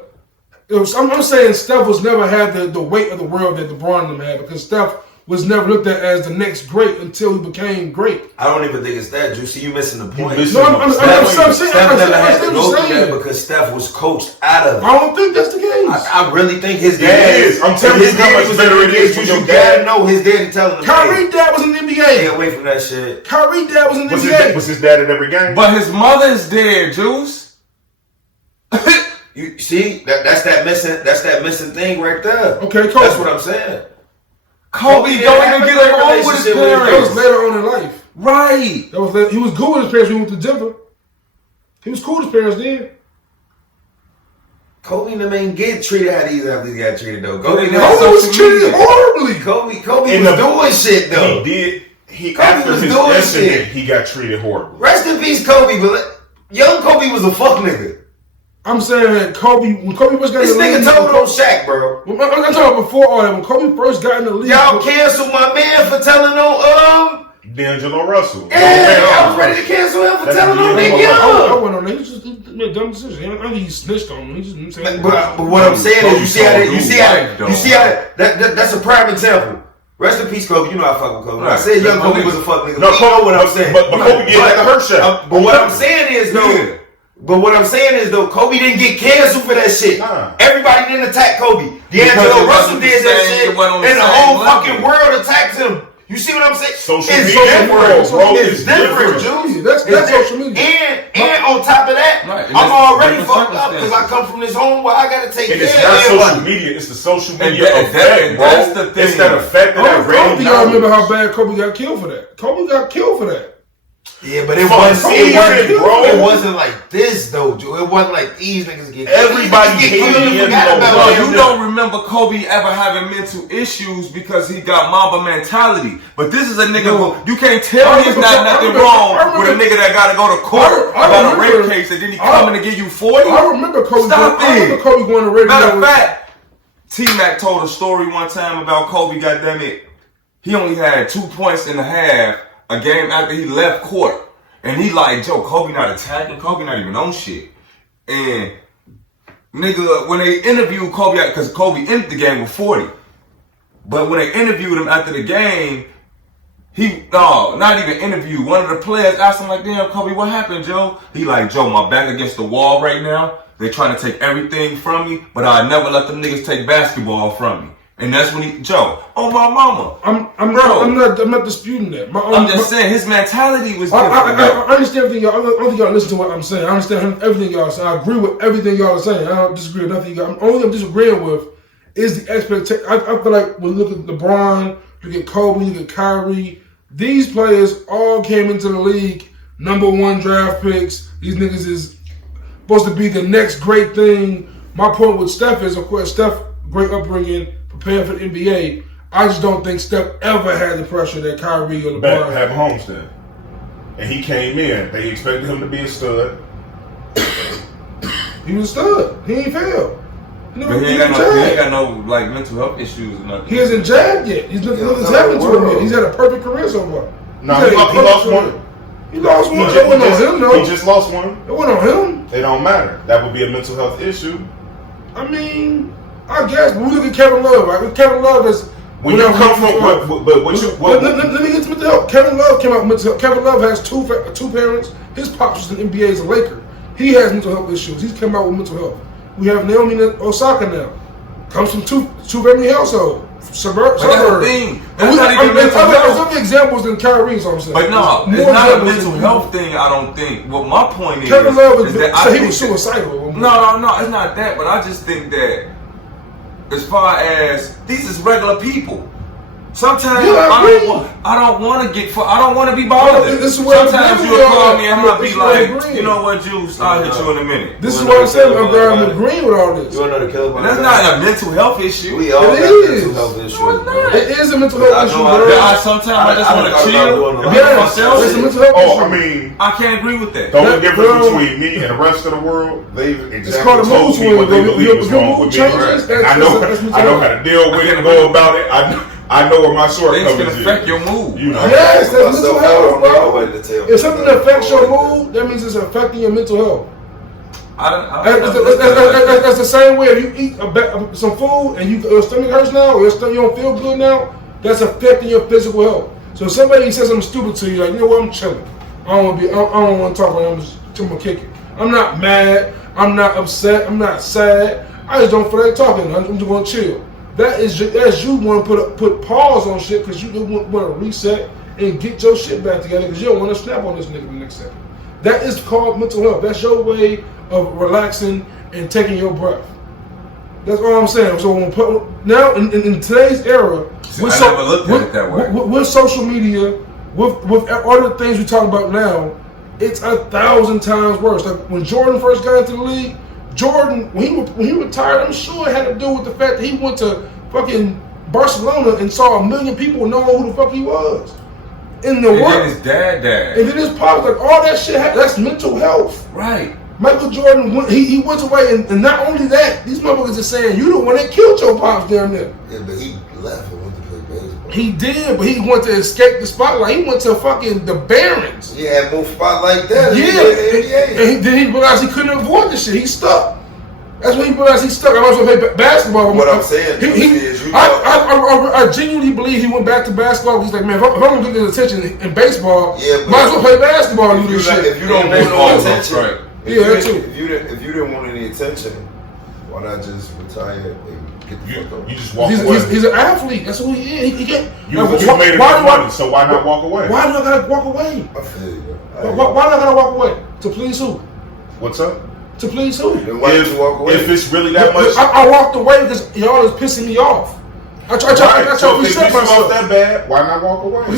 I'm saying Steph was never had the weight of the world that LeBron and them had because Steph was never looked at as the next great until he became great. I don't even think it's that, Juicy. You missing the point. Steph never had to go through that because Steph was coached out of it. I don't think that's the case. I really think his dad is. I'm telling you how much better it is when your dad know his daddy telling him. Kyrie dad was in the NBA. Stay away from that shit. Kyrie dad was in the NBA. Was his dad at every game? But his mother's there, Juice. You see, that's that missing thing right there. Okay, Kobe. That's what I'm saying. Kobe don't even get along with his parents. That was later on in life. Right. He was cool with his parents when he went to Denver. He was cool with his parents then. Kobe and them ain't get treated how these athletes got treated though. Kobe was treated horribly. Kobe was doing shit though. He did. After his incident, he got treated horribly. Rest in peace, Kobe. But young Kobe was a fuck nigga. I'm saying that when Kobe first got in the league. This nigga told on Shaq, bro. I'm talking before all that. When Kobe first got in the league. Y'all canceled my man for telling on D'Angelo Russell. Yeah, I was ready to cancel him for telling on Nick Young. I went on there. He just made a dumb decision. I think he snitched on him. But what I'm saying is, you see how that's a prime example. Rest in peace, Kobe. You know I fuck with Kobe. I said young Kobe was a fuck nigga. No, Kobe, what I'm saying. But Kobe get the hurt shot. But what I'm saying is, though. But what I'm saying is, though, Kobe didn't get canceled for that shit. Everybody didn't attack Kobe. D'Angelo Russell did that shit, and the whole fucking world attacked him. You see what I'm saying? It's different, Juice. That's social media. And on top of that, I'm already fucked up because I come from this home where I gotta take care of everybody. It's not social media. It's the social media effect, bro. That's the thing. It's that effect of that radio. Y'all remember how bad Kobe got killed for that? Kobe got killed for that. Yeah, but it wasn't like this though, Joe. It wasn't like these niggas get. Everybody hated him. You don't remember Kobe ever having mental issues because he got Mamba mentality. But this is a nigga who you can't tell he's not nothing wrong with a nigga that got to go to court about a rape case and then he coming to give you 40. I remember Kobe. I remember Kobe going to radio. Matter of fact, T-Mac told a story one time about Kobe. Goddamn it, he only had 2 points in the half. A game after he left court. And he like, Joe, Kobe not attacking. Kobe not even on shit. And nigga, when they interviewed Kobe, because Kobe ended the game with 40. But when they interviewed him after the game, not even interviewed. One of the players asked him like, damn, Kobe, what happened, Joe? He like, Joe, my back against the wall right now. They trying to take everything from me, but I never let them niggas take basketball from me. And that's when Joe, oh my mama. I'm not disputing that. I'm just saying his mentality was different. I understand everything y'all. I don't think y'all listen to what I'm saying. I understand everything y'all say. I agree with everything y'all are saying. I don't disagree with nothing y'all. Only thing I'm disagreeing with is the expectation. I feel like when you look at LeBron, you get Kobe, you get Kyrie. These players all came into the league #1 draft picks. These niggas is supposed to be the next great thing. My point with Steph is, of course, Steph, great upbringing, preparing for the NBA. I just don't think Steph ever had the pressure that Kyrie or LeBron had. Holmes then. And he came in. They expected him to be a stud. He was a stud. He ain't failed. But he ain't got no like mental health issues or nothing. He hasn't jabbed yet. Nothing's happened to him yet. He's had a perfect career so far. No, he lost one. He lost one. It wasn't on him, though. He just lost one. It wasn't on him. It don't matter. That would be a mental health issue. I mean, I guess. But we look at Kevin Love, right? Kevin Love is. When you come from, let me get to mental health. Kevin Love came out with mental health. Kevin Love has two parents. His pops was in the NBA as a Laker. He has mental health issues. He's come out with mental health. We have Naomi Osaka now. Comes from two-family household. Suburb. That's the thing. That's not even mental health. There's other examples than Kyrie's, I'm saying. But no, it's not a mental health thing, I don't think. Well, my point Kevin Love is that so he was suicidal. No, it's not that. But I just think that as far as these is regular people. Sometimes I don't want to be bothered. Sometimes you'll call me and I'll be like, you know what, Juice, I'll hit you in a minute. This is what I'm saying. I'm agreeing with all this. You want to know the killer? That's not a mental health issue. We all got mental health issues. No, it's not. It is a mental health issue, bro. Sometimes I just want to chill. Yes, it's a mental health issue. I mean, I can't agree with that. The only difference between me and the rest of the world, they exactly told me what they believe is wrong with me. I know how to deal with it and go about it. I know where my shortcomings is. Things can affect your mood. You know? Yes, that's mental health, bro. If something affects your mood, that means it's affecting your mental health. That's the same way if you eat some food and your stomach hurts now, or you don't feel good now, that's affecting your physical health. So if somebody says something stupid to you, like, you know what, I'm chilling. I don't want to talk about it. I'm gonna kick it. I'm not mad. I'm not upset. I'm not sad. I just don't feel like talking. I'm just gonna chill. That's you want to put pause on shit because you want to reset and get your shit back together because you don't want to snap on this nigga the next second. That is called mental health. That's your way of relaxing and taking your breath. That's all I'm saying. So now in today's era, with social media, with all the things we talk about now, it's 1,000 times worse. Like when Jordan first got into the league. Jordan, when he retired, I'm sure it had to do with the fact that he went to fucking Barcelona and saw 1 million people know who the fuck he was. In the world. And then his dad died. And then his pops, like all that shit, that's mental health. Right. Michael Jordan, he went away, and not only that, these motherfuckers are saying, you the one that killed your pops down there. Yeah, but he left and went to play baseball. He did, but he went to escape the spotlight. He went to fucking the Barons. He had more spotlight there. Yeah. And then he realized he couldn't avoid this shit. He stuck. That's when he realized he stuck. I might as well play basketball. What I'm saying is, I genuinely believe he went back to basketball. He's like, man, if I'm going to get his attention in baseball, might as well play basketball and do this shit. If you don't want no attention, right. If you didn't want any attention, why not just retire and get the fuck up? You just walk away. He's an athlete. That's who he is. He can't. You made enough money, so why not walk away? Why do I gotta walk away? I feel you. Why do I gotta walk away? To please who? What's up? To please who? Then why did you walk away? If it's really that much, I walked away because y'all is pissing me off. I try to reset myself. That bad, why not walk away? Be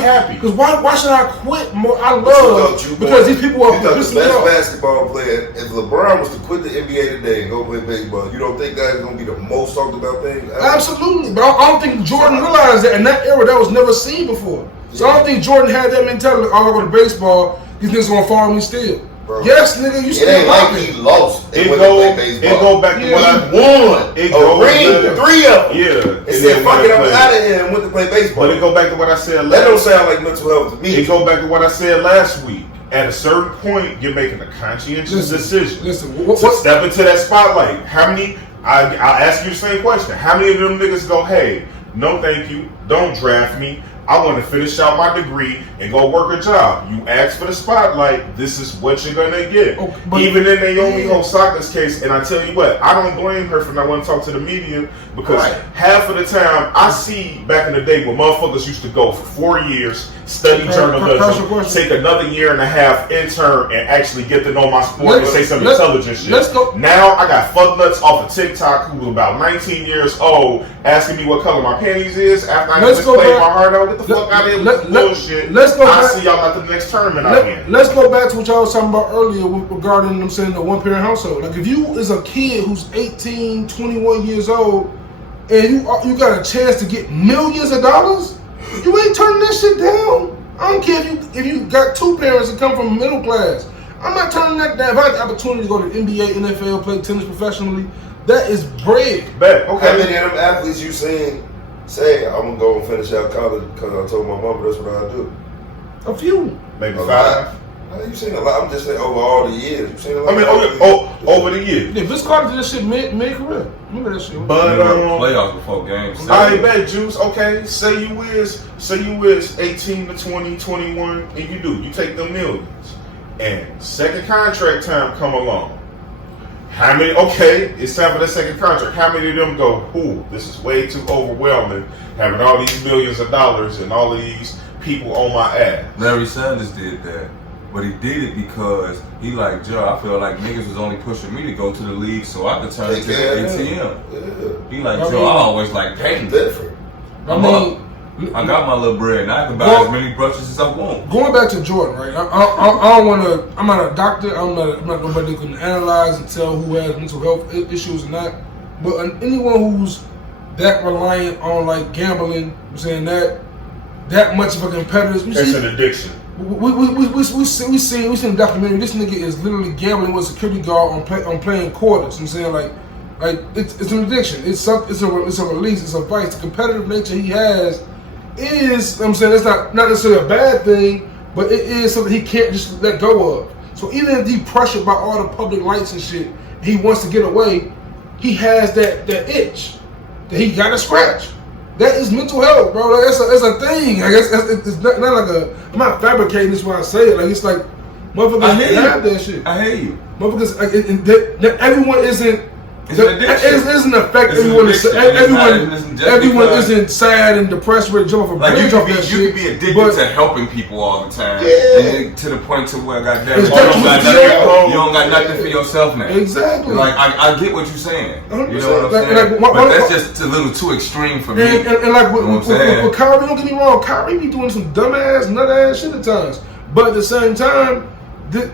happy. Because why should I quit more? I love because these people are pissing me off. The best basketball player, if LeBron was to quit the NBA today and go play baseball, you don't think that is going to be the most talked about thing? Absolutely, but I don't think Jordan realized that in that era that was never seen before. So I don't think Jordan had that mentality. Oh, I go to baseball, these niggas gonna follow me still. Bro. Yes, nigga, you still. It ain't like he lost. It go back to what I won. It go ring, 3 of them. Yeah. It said, fuck it, I'm out of here and went to play baseball. But it go back to what I said last. That don't sound like mental health to me. It go back to what I said last week. At a certain point, you're making a conscientious decision. Listen, step into that spotlight. How many? I'll ask you the same question. How many of them niggas go, hey, no thank you, don't draft me. I want to finish out my degree and go work a job. You ask for the spotlight, this is what you're going to get. Even in Naomi Osaka's case, and I tell you what, I don't blame her for not wanting to talk to the media because half of the time, I see back in the day when motherfuckers used to go for 4 years, study journalism, take another year and a half intern and actually get to know my sport and say some intelligent shit. Now I got fuck nuts off of TikTok who was about 19 years old asking me what color my panties is after I just played my heart out. Get the fuck out of here with bullshit. I'll see y'all at the next tournament out here. Let's go back to what y'all was talking about earlier regarding them saying the one-parent household. Like if you is a kid who's 18, 21 years old and you got a chance to get millions of dollars, you ain't turning that shit down. I don't care if you got 2 parents that come from middle class. I'm not turning if I had the opportunity to go to the NBA, NFL, play tennis professionally, that is bread. Bet. Okay. How many of them athletes you say I'm gonna go and finish out college because I told my mama that's what I do? A few, maybe 5. You've seen a lot. I'm just saying over all the years. You've seen a lot. Over the years. Yeah, Vince Carter did that shit mid-career. Remember that shit? But playoffs before games. I bet, Juice. Okay, say you is 18 to 20, 21, and you take them millions, and second contract time come along. How many? Okay, it's time for that second contract. How many of them go? Ooh, this is way too overwhelming. Having all these millions of dollars and all of these people on my ass. Larry Sanders did that. But he did it because he like, Joe, I feel like niggas was only pushing me to go to the league so I could turn into the ATM. Yeah. He like, Joe, I always like paying different. I got my little bread and I can buy as many brushes as I want. Going back to Jordan, right? I don't want to. I'm not a doctor. I'm not nobody who can analyze and tell who has mental health issues or not. But anyone who's that reliant on like gambling, I'm saying that much of a competitor, it's an addiction. We seen a documentary. This nigga is literally gambling with a security guard on playing quarters. I'm saying like it's an addiction. It's a release. It's a vice. The competitive nature he has is. I'm saying it's not necessarily a bad thing, but it is something he can't just let go of. So even if he's pressured by all the public lights and shit, he wants to get away. He has that itch that he got to scratch. That is mental health, bro. It's a thing. I guess it's not like I'm not fabricating this when I say it. Like it's like motherfuckers have that shit. I hear you. Motherfuckers, everyone isn't. It doesn't affect everyone. Everyone isn't sad and depressed with jump off a bridge off that shit. You could be addicted to helping people all the time, and to the point to where goddamn you don't got nothing for yourself now. Exactly. Like I get what you're saying. You know what I'm saying? But that's just a little too extreme for me. And like with Kyrie, don't get me wrong, Kyrie be doing some dumbass, nut ass shit at times. But at the same time,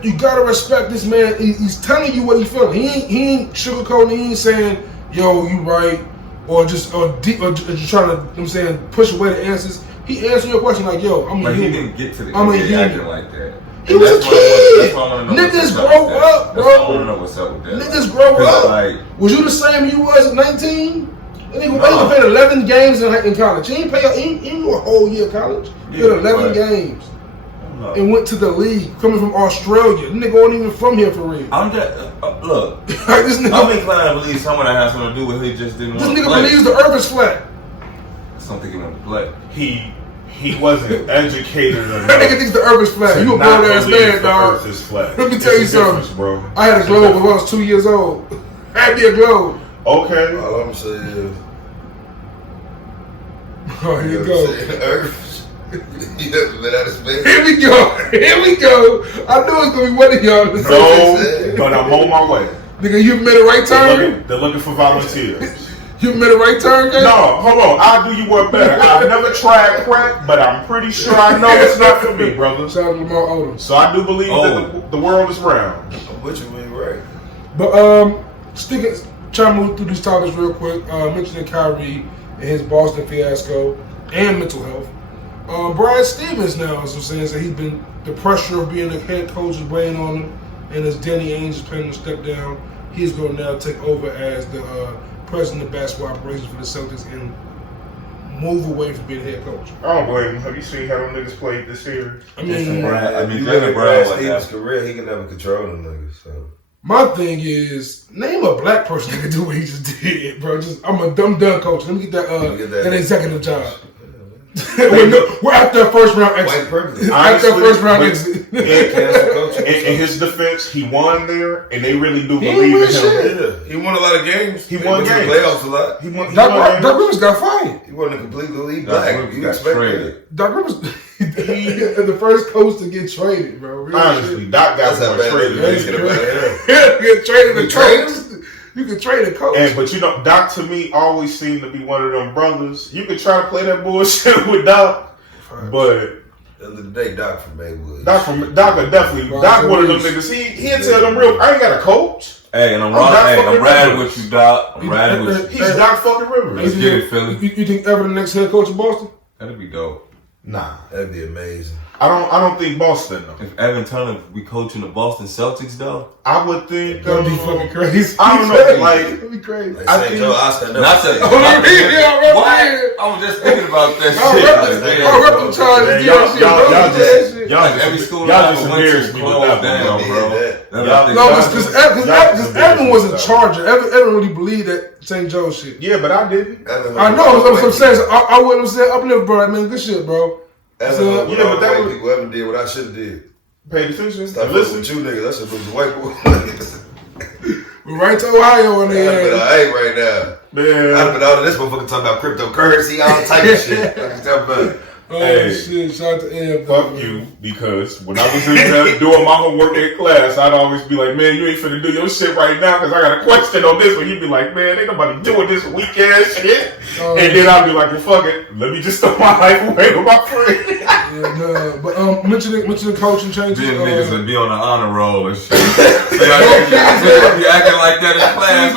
you gotta respect this man. He's telling you what he's feeling. He ain't sugarcoating. He ain't saying, "Yo, you right," or just trying to. I'm saying push away the answers. He answered your question like, "Yo, I'm a human." He didn't get to the acting like that. He was a kid. Niggas grow up, bro. I want to know what's up with that. Niggas grow up. Was you the same you was at 19? That nigga played 11 games in college. He ain't play a whole year of college. He played 11 games. And went to the league, coming from Australia. The nigga wasn't even from here for real. I'm just look. I'm inclined to believe someone that has something to do with he just didn't. This nigga believes the earth is flat. Something he wanted to play. He wasn't educated enough. That nigga thinks the earth is flat. You a grown ass man, dog. Let me tell you something, bro. I had a globe when I was 2 years old. I had me a globe. Okay. All I'm saying is. Oh, here you go. You never been out of space. Here we go. I knew it was gonna be one of y'all. No, but I'm on my way. Nigga, you made a right turn? They're looking for volunteers. You made a right turn, guys? No, hold on. I'll do you one better. I've never tried crack, but I'm pretty sure I know it's not for me, brother. Shout out to Lamar Odom. So I do believe that the world is round. Which you mean, right? But trying to move through these topics real quick. Mentioning Kyrie and his Boston fiasco and mental health. Brad Stevens now, as I'm saying, so he's been the pressure of being the head coach is weighing on him, and as Danny Ainge is planning to step down, he's going to now take over as the president of basketball operations for the Celtics and move away from being head coach. I don't blame him. Have you seen how them niggas played this series? I mean, Brad Stevens' career, he can never control them niggas. So. My thing is, name a black person that can do what he just did, bro. I'm a dumb coach. Let me get that executive job. We're after a first round exit. After a first round exit. In his defense, he won there, and they really do believe in him. Yeah. He won a lot of games. He won games. Playoffs a lot. Doc Rivers got fired. He wasn't a complete elite black. He got traded. Doc Rivers, the first coach to get traded, bro. Really honestly, Doc got traded. Get traded to trade. You can trade a coach. But you know, Doc to me always seemed to be one of them brothers. You can try to play that bullshit with Doc, but at the end of the day, Doc from Maywood. Doc one of them niggas. He'll tell them real. I ain't got a coach. Hey, and I'm riding with you, Doc. I'm riding with you. He's Doc fucking Rivers. Let's get it, Philly. You think ever the next head coach of Boston? That'd be dope. Nah, that'd be amazing. I don't think Boston though. If Evan Turner be coaching the Boston Celtics though, I would think that'd be fucking crazy. I don't know, like that'd be crazy. I think Joe Osaka. Not that. What? I was just thinking about that shit. I rep them trying to do y'all every school just embarrassed me with that one, bro. No, because Evan was a Charger. Evan really believed that St. Joe shit. Yeah, but I didn't. I know. That's what I'm saying. So I wouldn't have said uplift, bro. I mean, good shit, bro. So, yeah, but that was people ever did what I should have did. Paid attention. Stop listening with you niggas. I should have been white boy. We're right to Ohio on the end. I ain't right now. Man, I've been out of this motherfucker talking about cryptocurrency, all type of shit. Shit, shout out to Eb. Fuck you, because when I was in there doing my homework in class, I'd always be like, man, you ain't finna do your shit right now because I got a question on this one. You'd be like, man, ain't nobody doing this weak ass shit. And then I'd be like, well, fuck it. Let me just throw my life away with my friend. But mentioning coaching changes. Then niggas would be on the honor roll and shit. You acting like that in class.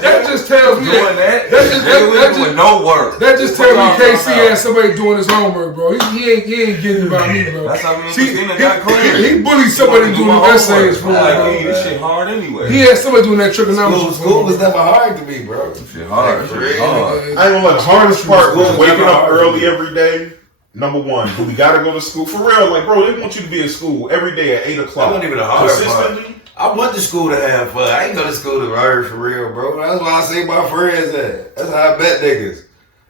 That just tells me doing that. That just no work. That just tells me KC has somebody doing his homework, bro. He ain't getting about me, bro. That's how Christina got clear. He bullied somebody doing the essays for him. Like, this shit hard anyway. He had somebody doing that trigonometry. School was never hard to me, bro. Shit hard. I ain't gonna lie. The hardest part was waking up early every day. Number one, do we gotta go to school for real? Like, bro, they want you to be in school every day at 8 o'clock. That wasn't even a hard part. I went to school to have fun. I ain't go to school to learn for real, bro. That's why I say my friends that. That's how I bet niggas.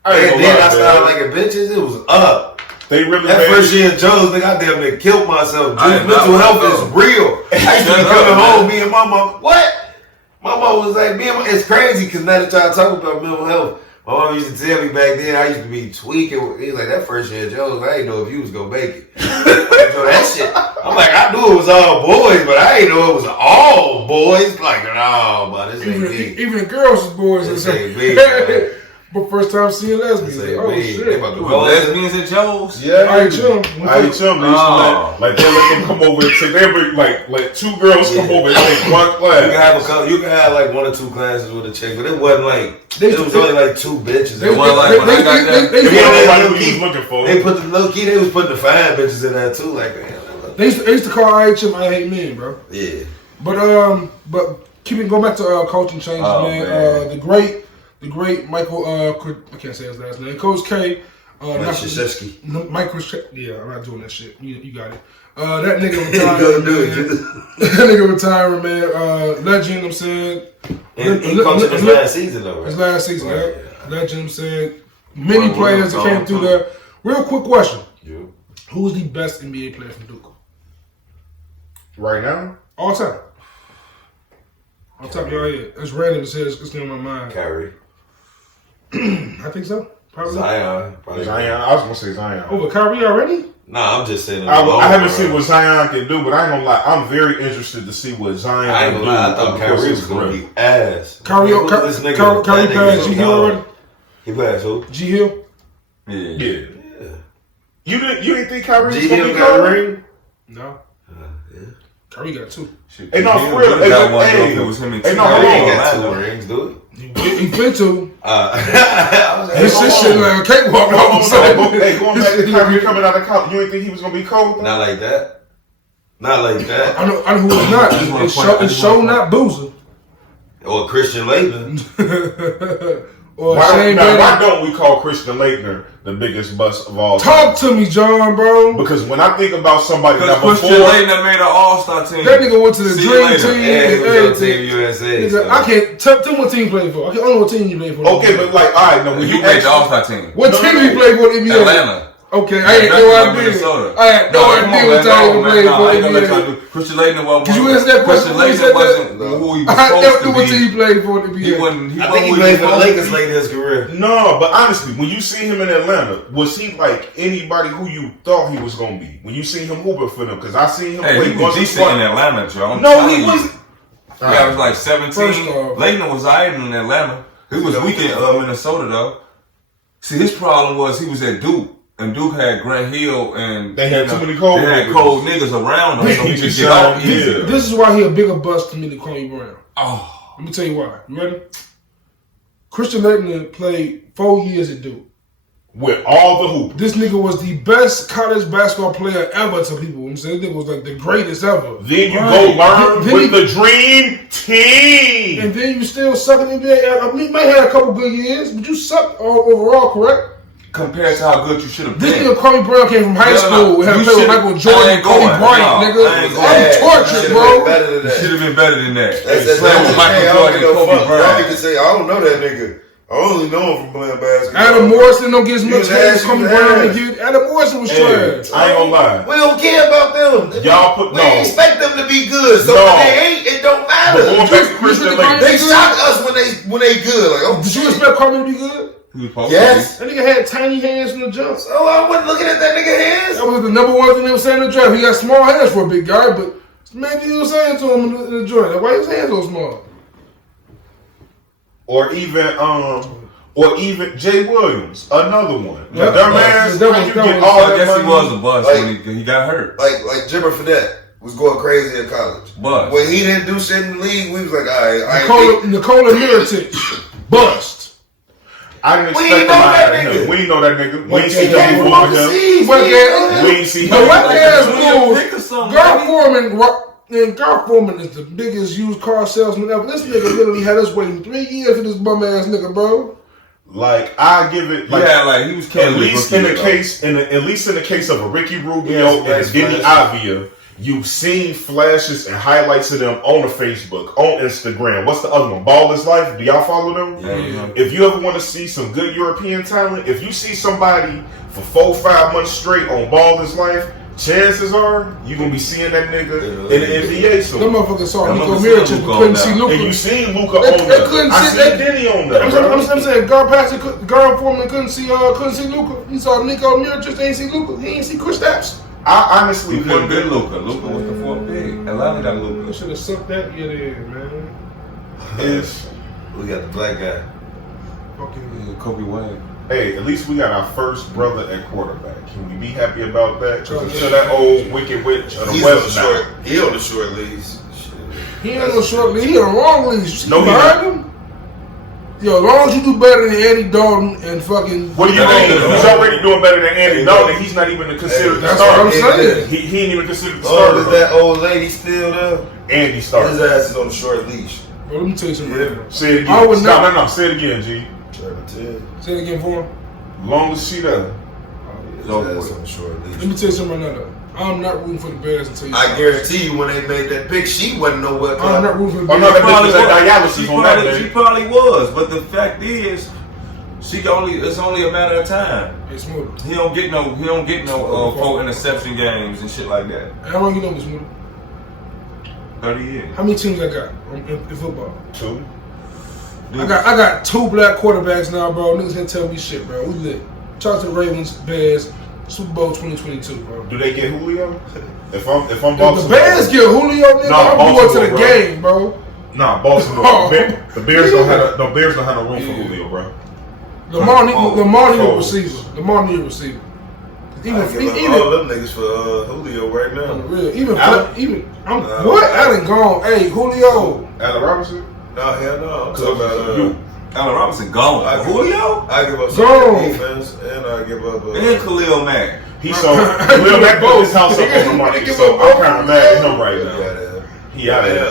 And then I started liking bitches. It was up. They really that first year in Joe's, nigga, I damn near killed myself. Mental health is real. I used to be coming home, me and my mom. What? My mom was like, it's crazy because now that y'all talk about mental health. My mom used to tell me back then, I used to be tweaking. He was like, that first year in Joe's, I didn't know if you was going to make it. So that shit, I'm like, I knew it was all boys, but I didn't know it was all boys. Like, no, but this ain't me. Even the girls is boys. This ain't me. But first time seeing lesbians. Like, oh, shit. Lesbians at Joe's? Yeah. I ain't chum. They used to like, they let them come over and take every, like two girls come over and take one class. You can have like 1 or 2 classes with a chick, but it wasn't like, it was only like 2 bitches. It wasn't like, when I got that. They put the low key, they was putting the fine bitches in there too. Like, man. They used to call IHM I Hate Men, bro. Yeah. But going back to coaching changes, man. The great Michael, I can't say his last name, Coach K. Mike Krzyzewski. Mike Krzyzewski. Yeah, I'm not doing that shit. You got it. That nigga retired. That nigga retiring, man. Legend, I'm saying. And he coached his last season, though, right? His last season, right? Yeah. Legend, I'm saying. Many players that came through there. Real quick question. Yeah. Who is the best NBA player from Duke? Right now? All time. I'll top of your head. It's random to say it's in my mind. Kyrie. I think so. Probably. Zion. I was going to say Zion. Over Kyrie already? Nah, I'm just saying. I haven't seen what Zion can do, but I ain't going to lie. I'm very interested to see what Zion can do. I thought Kyrie was going to be ass. Kyrie passed G Hill already? He passed who? G Hill? Yeah. You didn't think Kyrie was going to be cold? No. Kyrie got 2. Hey, no, for real. It was him and He got 2 rings, dude. He been to. This shit like a cakewalk. Hey, going back to Kyrie coming out of college, you didn't think he was going to be cold? Not like that. I know who it's not. It's show not Boozer. Or Christian Laettner. Why don't we call Christian Laettner the biggest bust of all time? Talk to me, John, bro. Because when I think about somebody that Christian Laettner made an all-star team. That nigga went to the Dream Team. And Team USA. So. I can't tell what team you played for. I only what team you played for. Okay, but like, all right, no, when you made the all-star team. What team you played for in the NBA? Atlanta. Okay, I had no idea. I had no idea what time you played for. Christian Laettner wasn't. Did you answer that question? Christian Laettner wasn't who he was supposed to be. I had no idea what team he played for in the NBA. I think he played for the Lakers late in his career. No, but honestly, when you see him in Atlanta, was he like anybody who you thought he was going to be? When you see him hooping for them? Because I seen him play. He was decent in Atlanta, Joe. No, he wasn't. Yeah, I was like 17. Laettner was alright in Atlanta. He was weak in Minnesota, though. See, his problem was he was at Duke. And Duke had Grant Hill, and they had too many cold. They had cold niggas around him, so he could get out easy. This is why he a bigger bust to me than Kobe Brown. Oh, let me tell you why. You ready? Christian Laettner played 4 years at Duke. with all the hoop. This nigga was the best college basketball player ever to people. I'm saying this nigga was like the greatest ever. Then you go learn with the dream team. And then you still suck in the NBA. I mean, you might have a couple good years, but you suck overall, correct? Compared to how good you should have been. This nigga Kobe Bryant came from high school. We had to play with Michael Jordan, Kobe Bryant, nigga. I'm tortured, bro. You should have been better than that. That's with Michael Jordan and Kobe Bryant. I say, I don't know that nigga. I only know him from playing basketball. Adam Morrison don't get as much credit as Kobe Bryant did. Adam Morrison was trash. I ain't gonna lie. We don't care about them. We expect them to be good. So when they ain't, it don't matter. They shock us when they good. Like, oh, did you expect Kobe to be good? Yes. That nigga had tiny hands from the jump. Oh, I wasn't looking at that nigga hands. That was the number one thing they were saying in the draft. He got small hands for a big guy, but maybe you were saying to him in the joint, why his hands so small? Or even Jay Williams, another one. Yeah, I guess he was a bust when he got hurt. Like Jimmer Fredette was going crazy in college. Bust. When he didn't do shit in the league, we was like, all right. Nikola Mirotic, bust. I didn't expect him. We didn't know that nigga. We didn't see him before him. We didn't see him. The whack ass fools. Garth Foreman is the biggest used car salesman ever. This nigga literally had us waiting 3 years for this bum ass nigga, bro. Like, I give it he was at least in the case of a Ricky Rubio and a Demi Avia. You've seen flashes and highlights of them on the Facebook, on Instagram. What's the other one? Ball is Life. Do y'all follow them? Yeah. If you ever want to see some good European talent, if you see somebody for 4-5 months straight on Ball is Life, chances are you're going to be seeing that nigga in the NBA soon. Them motherfuckers saw Nico Mirotic, couldn't see Luka. And you seen Luka on there. I seen Denny on there. I'm saying Garth Foreman couldn't see Luka. He saw Nico Mirotic, they ain't see Luka. He ain't see Kristaps. I honestly could have been Luka. Luka was the fourth pick. Atlanta got Luka. Should have sucked that in, man. Yes. We got the black guy. Fucking Kobe White. Hey, at least we got our first brother at quarterback. Can we be happy about that? Because until that old wicked witch of the West now. He on the short leash. He ain't on the short leash. He on the long leash. No, behind him? Yo, as long as you do better than Andy Dalton and fucking... What do you mean? He's already doing better than Andy Dalton. He's not even considered the starter. That's what I'm saying. He ain't even considered the starter. Is that old lady still there? Andy started. His ass is on the short leash. Bro, let me tell you something. Say it again. No. Say it again, G. Say it again for him. Long as she there. His ass on the short leash. Let me tell you something right now. I'm not rooting for the Bears until you. I guarantee you, when they made that pick, she wasn't nowhere. I'm not rooting for the Bears. Oh no, that bitch was at dialysis on that day. She probably was, but the fact is, it's only a matter of time. Hey, Smooda. He don't get no 4 interception games and shit like that. How long you know this, Smooda? 30 years. How many teams I got in football? 2. I got 2 black quarterbacks now, bro. Niggas can't tell me shit, bro. We lit. Talk to the Ravens, Bears. Super Bowl 2022, bro. Do they get Julio? If I'm Baltimore, the Bears get Julio, nigga, I'm going to the game, bro. Nah, Baltimore. The Bears don't have no room for Julio, bro. Lamar need a receiver. Lamar need a receiver. Even all them niggas for Julio right now. What? Allen gone. Hey, Julio. Allen Robinson? No, hell no. Allen Robinson gone. Julio? I give up some defense, and I give up. And Khalil Mack. Khalil Mack put his house up on the market, so I'm kind of mad at him right now. He out of there.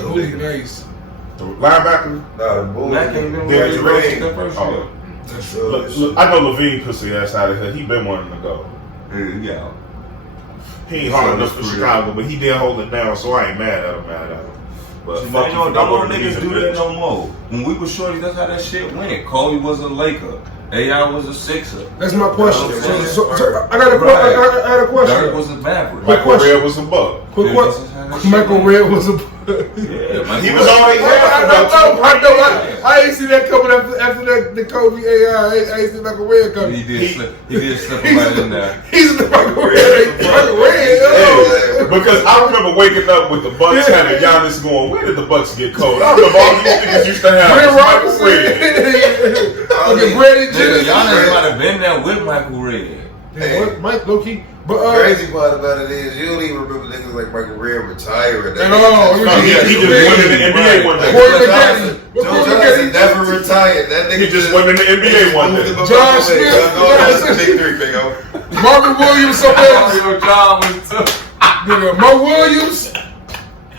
Julio nice. The linebacker? Nah, the bull. Mack ain't been ready that first year. Look, I know Levine pussy ass out of here. He been wanting to go. Yeah. He ain't hard enough for Chicago, but he did hold it down, so I ain't mad at him. But fuck don't want niggas do that no more. When we was shorty, that's how that shit went. Kobe was a Laker. AI was a Sixer. That's my question. So I got a question. Dirk was a Maverick. Michael Redd was a buck. Quick question. Michael Redd was a buck. Yeah, he was already there. I ain't see that coming after the Kobe AI. I ain't see Michael Redd coming. He did slip right in there. He's the Michael Redd. Because I remember waking up with the Bucks having Giannis going, where did the Bucks get cold? I remember all these niggas used to have Michael Redd. Giannis might have been there with Michael Redd. Hey, what? Mike, low key. But the crazy part about it is you don't even remember niggas like Michael Redd retiring. At all. He just went in the NBA one day. Joe Johnson never retired. That nigga he just went in the NBA one day. John Smith. Big three, big O. Marvin Williams, somewhere else. John was tough. Mo Williams.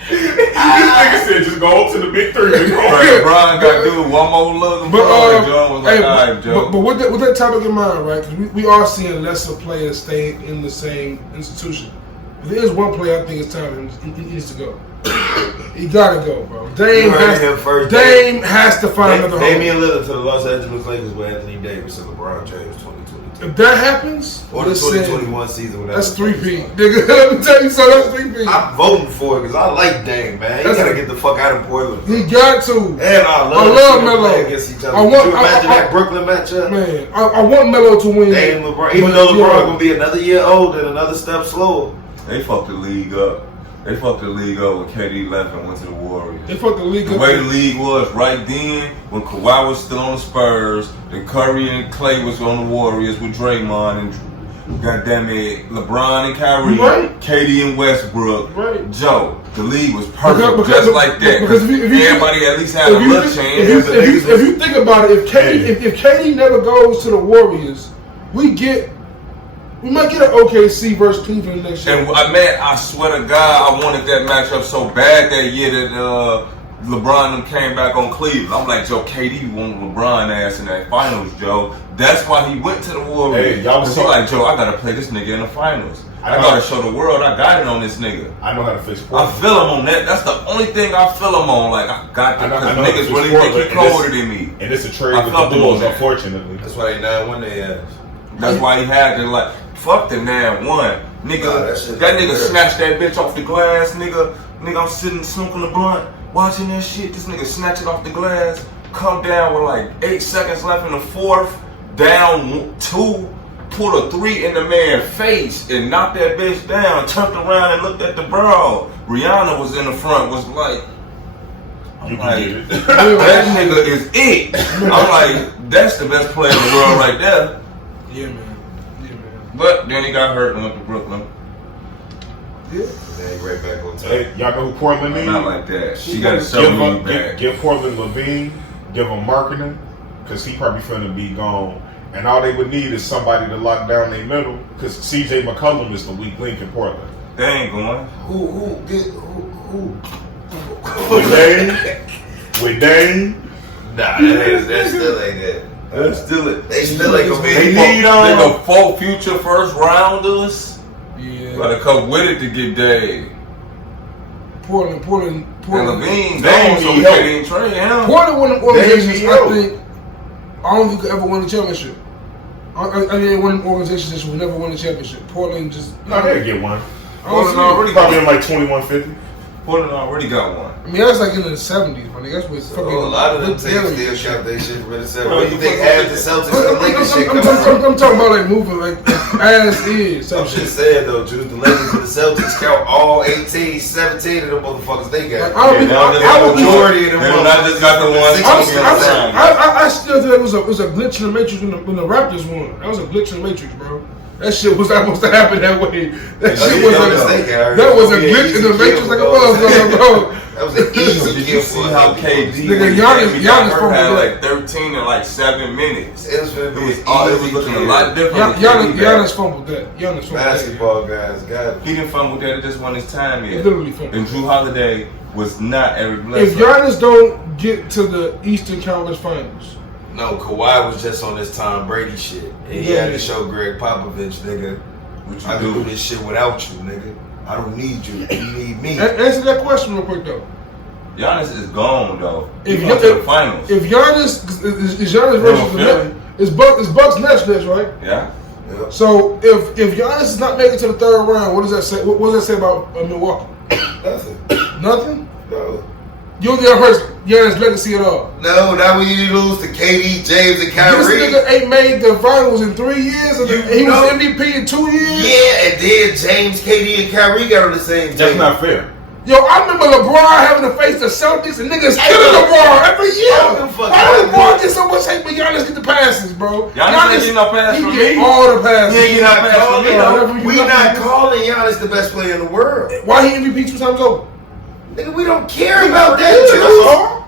This nigga said just go up to the big three. Brian got to do one more look. But John was like, all right, Joe. But with that topic in mind, right? Because we are seeing lesser players stay in the same institution. But there is one player I think it's time he needs to go. He gotta go, bro. Dame has to find another home. Damian Lillard to the Los Angeles Lakers with Anthony Davis and LeBron James 2022. If that happens, or the 2021 season, that's 3-peat. Nigga, let me tell you something. That's 3-peat. I'm voting for it because I like Dame, man. He gotta get the fuck out of Portland. He got to. And I love Melo against each other. Could you imagine that Brooklyn matchup? Man, I want Melo to win. Dame, LeBron, even though LeBron gonna be another year older and another step slower. They fucked the league up. They fucked the league up when KD left and went to the Warriors. They fucked the league up. The way the league was right then, when Kawhi was still on the Spurs, and Curry and Clay was on the Warriors with Draymond and goddamn it, LeBron and Kyrie, right. KD and Westbrook, right. Joe. The league was perfect, just like that. Because if everybody at least had a little chance. If you think about it, if KD never goes to the Warriors, we might get an OKC versus Cleveland next year. And I swear to God, I wanted that matchup so bad that year that LeBron came back on Cleveland. I'm like, Joe, KD won LeBron ass in that finals, Joe. That's why he went to the Warriors. Hey, y'all was like, Joe, I gotta play this nigga in the finals. I gotta show the world I got it on this nigga. I know how to fix Portland. I feel him on that. That's the only thing I feel him on. Like, I got that because niggas really think he colder than me. And it's a trade with the Bulls, unfortunately. That's why they 9-1 they ass. That's why he had to, like, fuck the 9-1. Nigga, that nigga snatched that bitch off the glass, nigga. Nigga, I'm sitting smoking the blunt, watching that shit. This nigga snatch it off the glass, come down with like 8 seconds left in the fourth, down 2, put a 3 in the man's face and knocked that bitch down, turned around and looked at the bro. Rihanna was in the front, was like, I'm like, that nigga is it. I'm like, that's the best player in the world right there. Yeah, man. But then he got hurt and went to Brooklyn. Yeah. Then he right back on top. Hey, y'all know who Portland needs? Not like that. She got to show me back. Give Portland Levine, give him marketing, because he probably finna be gone. And all they would need is somebody to lock down their middle, because CJ McCollum is the weak link in Portland. They ain't going. Who? With Dame? Nah, that still ain't it. That's still it. They still ain't gonna be. They need 4 future first rounders. Yeah. Gotta come with it to get Dave. Portland. And Levine gone, so we can't even trade him. Portland won the organizations, I think. I don't think could ever win the championship. I mean, one of the organizations that will never win the championship. Portland just. No, they'll get one. Portland already probably in like 2150. Portland already got one. I mean, that's like in the 70s, man. That's what fucking. A lot of them teams still count their shit for the 70s. What do you think half the Celtics and Lakers shit come from? I'm talking about like moving like as is. I'm just saying though, Juice, the Lakers and the Celtics count all 18, 17 of them motherfuckers they got. Majority of them motherfuckers just got the ones. I still think it was a glitch in the matrix when the Raptors won. That was a glitch in the matrix, bro. That shit was not supposed to happen that way. That was a glitch in the matrix like it was, bro. That was an easy kill. See how KD Giannis had like 13 in like 7 minutes. It was looking a lot different. Giannis fumbled that. Basketball guys got it. He didn't fumble that. It just won his time yet. Literally fumbled. And Drew Holiday was not Eric Bledsoe. If Giannis don't get to the Eastern Conference Finals. No, Kawhi was just on this Tom Brady shit. And he had to show Greg Popovich, nigga, I can do this shit without you, nigga. I don't need you. You need me. Answer that question real quick, though. Giannis is gone, though. If the finals. If Giannis is Giannis versus the Nets, it's Bucks Nets, right? Yeah. So if Giannis is not making it to the third round, what does that say? What does that say about Milwaukee? Nothing. Nothing? No. You don't get hurt Giannis' legacy at all. No, not when you lose to KD, James, and Kyrie. This nigga ain't made the finals in 3 years, and he was MVP in 2 years. Yeah, and then James, KD, and Kyrie got on the same team. That's not fair. Yo, I remember LeBron having to face the Celtics and niggas killing LeBron every year. Why did LeBron get so much hate but Giannis get the passes, bro? Giannis ain't get no pass from me. All the passes. We not calling Giannis the best player in the world. Why he MVP 2 times over? Nigga, we don't care about that.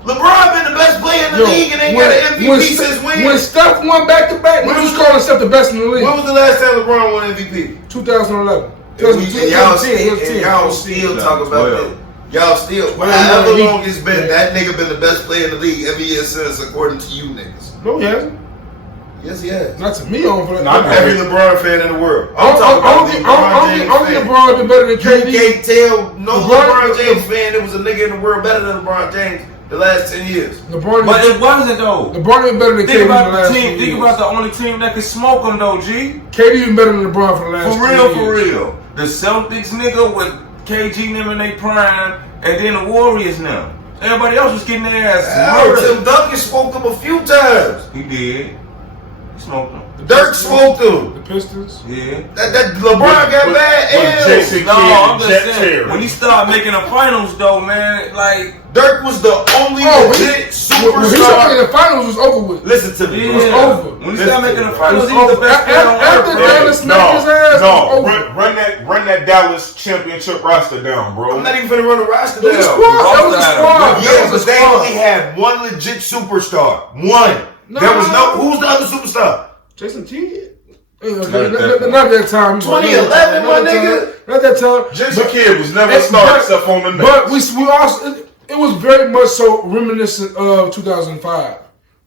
LeBron been the best player in the league and ain't got an MVP since when? When Steph won back-to-back, when was calling Steph the best in the league? When was the last time LeBron won MVP? 2011. Y'all still talk about that. Y'all still, however long it's been, that nigga been the best player in the league every year since, according to you niggas. No, he hasn't. Yes, he has. Not to me, on for that. Not every LeBron fan in the world. I'm talking about only LeBron been better than KD. You can't tell no LeBron James fan there was a nigga in the world better than LeBron James the last 10 years. But it wasn't though. LeBron been better than KD about the last team. Think about the only team that could smoke him though, G. KD been better than LeBron for the last 10 years. For real. The Celtics nigga with KG them in their prime, and then the Warriors now. Everybody else was getting their ass murdered. Tim Duncan smoked him a few times. He did. He smoked him. Dirk smoked him. The Pistons? Yeah. That LeBron got bad L's. I'm just saying. When he started making the finals though, man, like Dirk was the only legit superstar. When he started making the finals, it was over with. Listen to me. It was over. When he started making the finals, he was the best player on earth. After Dallas smacked his ass, run that Dallas championship roster down, bro. I'm not even gonna run the roster down. That was a squad. Yeah, but they only had one legit superstar. One. There was no. Who's the other superstar? Jason Kidd. Not that time. 2011, my nigga. Not that time. Jason Kidd was never a star except on the Nets. But we also, it was very much so reminiscent of 2005.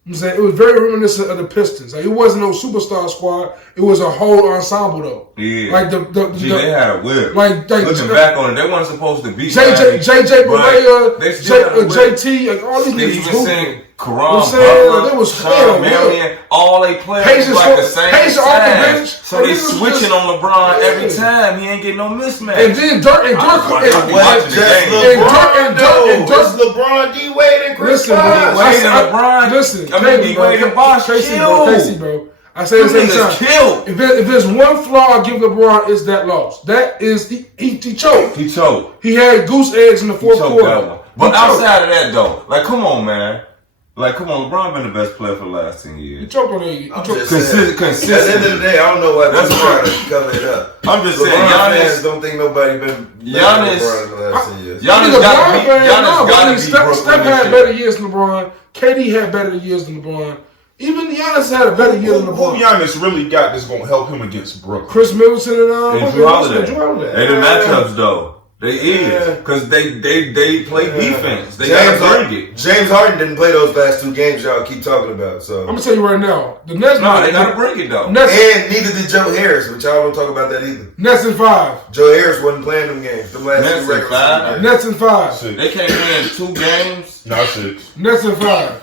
I'm saying it was very reminiscent of the Pistons. Like it wasn't no superstar squad. It was a whole ensemble though. Yeah. Like they had a whip. Like looking back on it, they weren't supposed to be. JJ Barea, JT, like all these niggas was hooping. Karam Butler, they was Sean Marion, all they players was like the same size. So they switching on LeBron every time. He ain't getting no mismatch. And then Dirk was LeBron, D Wade, and Chris Paul. Listen, D Wade and Bosh, Casey, bro. I say the same time. If there's one flaw I give LeBron, it's that loss. That is he choked. He choked. He had goose eggs in the fourth quarter. But outside of that though, like come on, man. Like, come on, LeBron been the best player for the last 10 years. He choked on it. Consistent. At the end of the day, I don't know why that's trying to cover it up. I'm just saying, Giannis don't think nobody been Giannis LeBron in the last 10 years. Giannis gotta be Steph had better years than LeBron. KD had better years than LeBron. Even Giannis had a better year than LeBron. Who Giannis really got that's going to help him against Brooklyn? Chris Middleton and Drew Holiday. They the matchups though. They is because they play defense. They gotta bring it. James Harden didn't play those last two games y'all keep talking about. So I'm gonna tell you right now, the Nets. No, they gotta bring it though. And neither did Joe Harris, which y'all don't talk about that either. Nets in 5. Joe Harris wasn't playing them games. The last 2 regular games. Nets in 5. They can't win 2 games. No, 6. Nets in 5.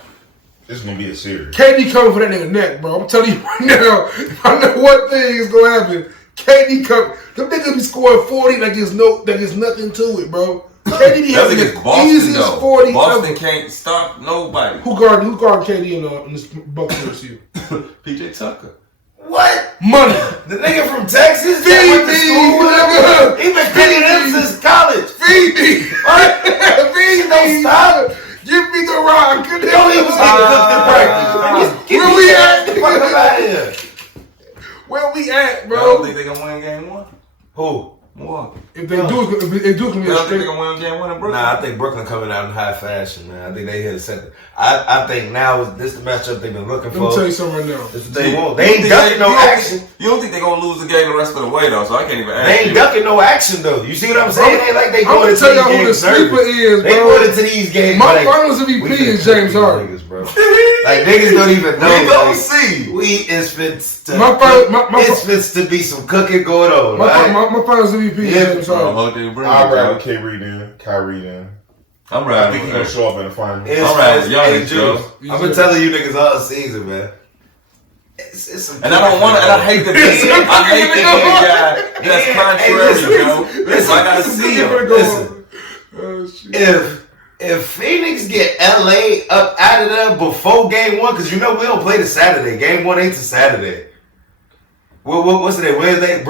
It's gonna be a series. KD coming for that nigga neck, bro. I'm telling you right now. If I know what thing is gonna happen. KD come, them niggas be scoring 40 like there's nothing to it, bro. KD be having the easiest 40. Boston can't stop nobody. Who guarding KD in this Bucks series here? PJ Tucker. What? Money. The nigga from Texas? Feed me. He been feeding him since college. Feed me. Feed me. Stop. Give me the rock. He don't even get cooked in practice. Where we at? Get the fuck out of here. Where we at, bro? I don't think they gonna win game 1. Who? Milwaukee. If they do, it's gonna be a straight. You don't think they gonna win game 1 in Brooklyn? Nah, I think Brooklyn coming out in high fashion, man. I think they hit a second. I think now this is the matchup they've been looking for. Let me tell you something right now. This is what they want. They ain't ducking no action. You don't think they're gonna lose the game the rest of the way though? So I can't even ask. They ain't ducking no action though. You see what I'm saying? Ain't like they going into these games. I'm gonna tell y'all who the sleeper is, bro. They going into these games. My finals MVP is James Harden. Like niggas don't even know. We gonna see. It's fits to be some cooking going on. My finals MVP is James Harden. I'll ride with Kyrie then. I'm I riding. think he's gonna show up in the finals. I'm riding with Giannis, Joe. I've been telling you niggas all season, man. And I don't want to. And I hate the guy that's contrary, bro. Listen, I gotta see him. Listen, if Phoenix get LA up out of there before game 1, because you know we don't play the Saturday. Game 1 ain't to Saturday. What's today? Wednesday.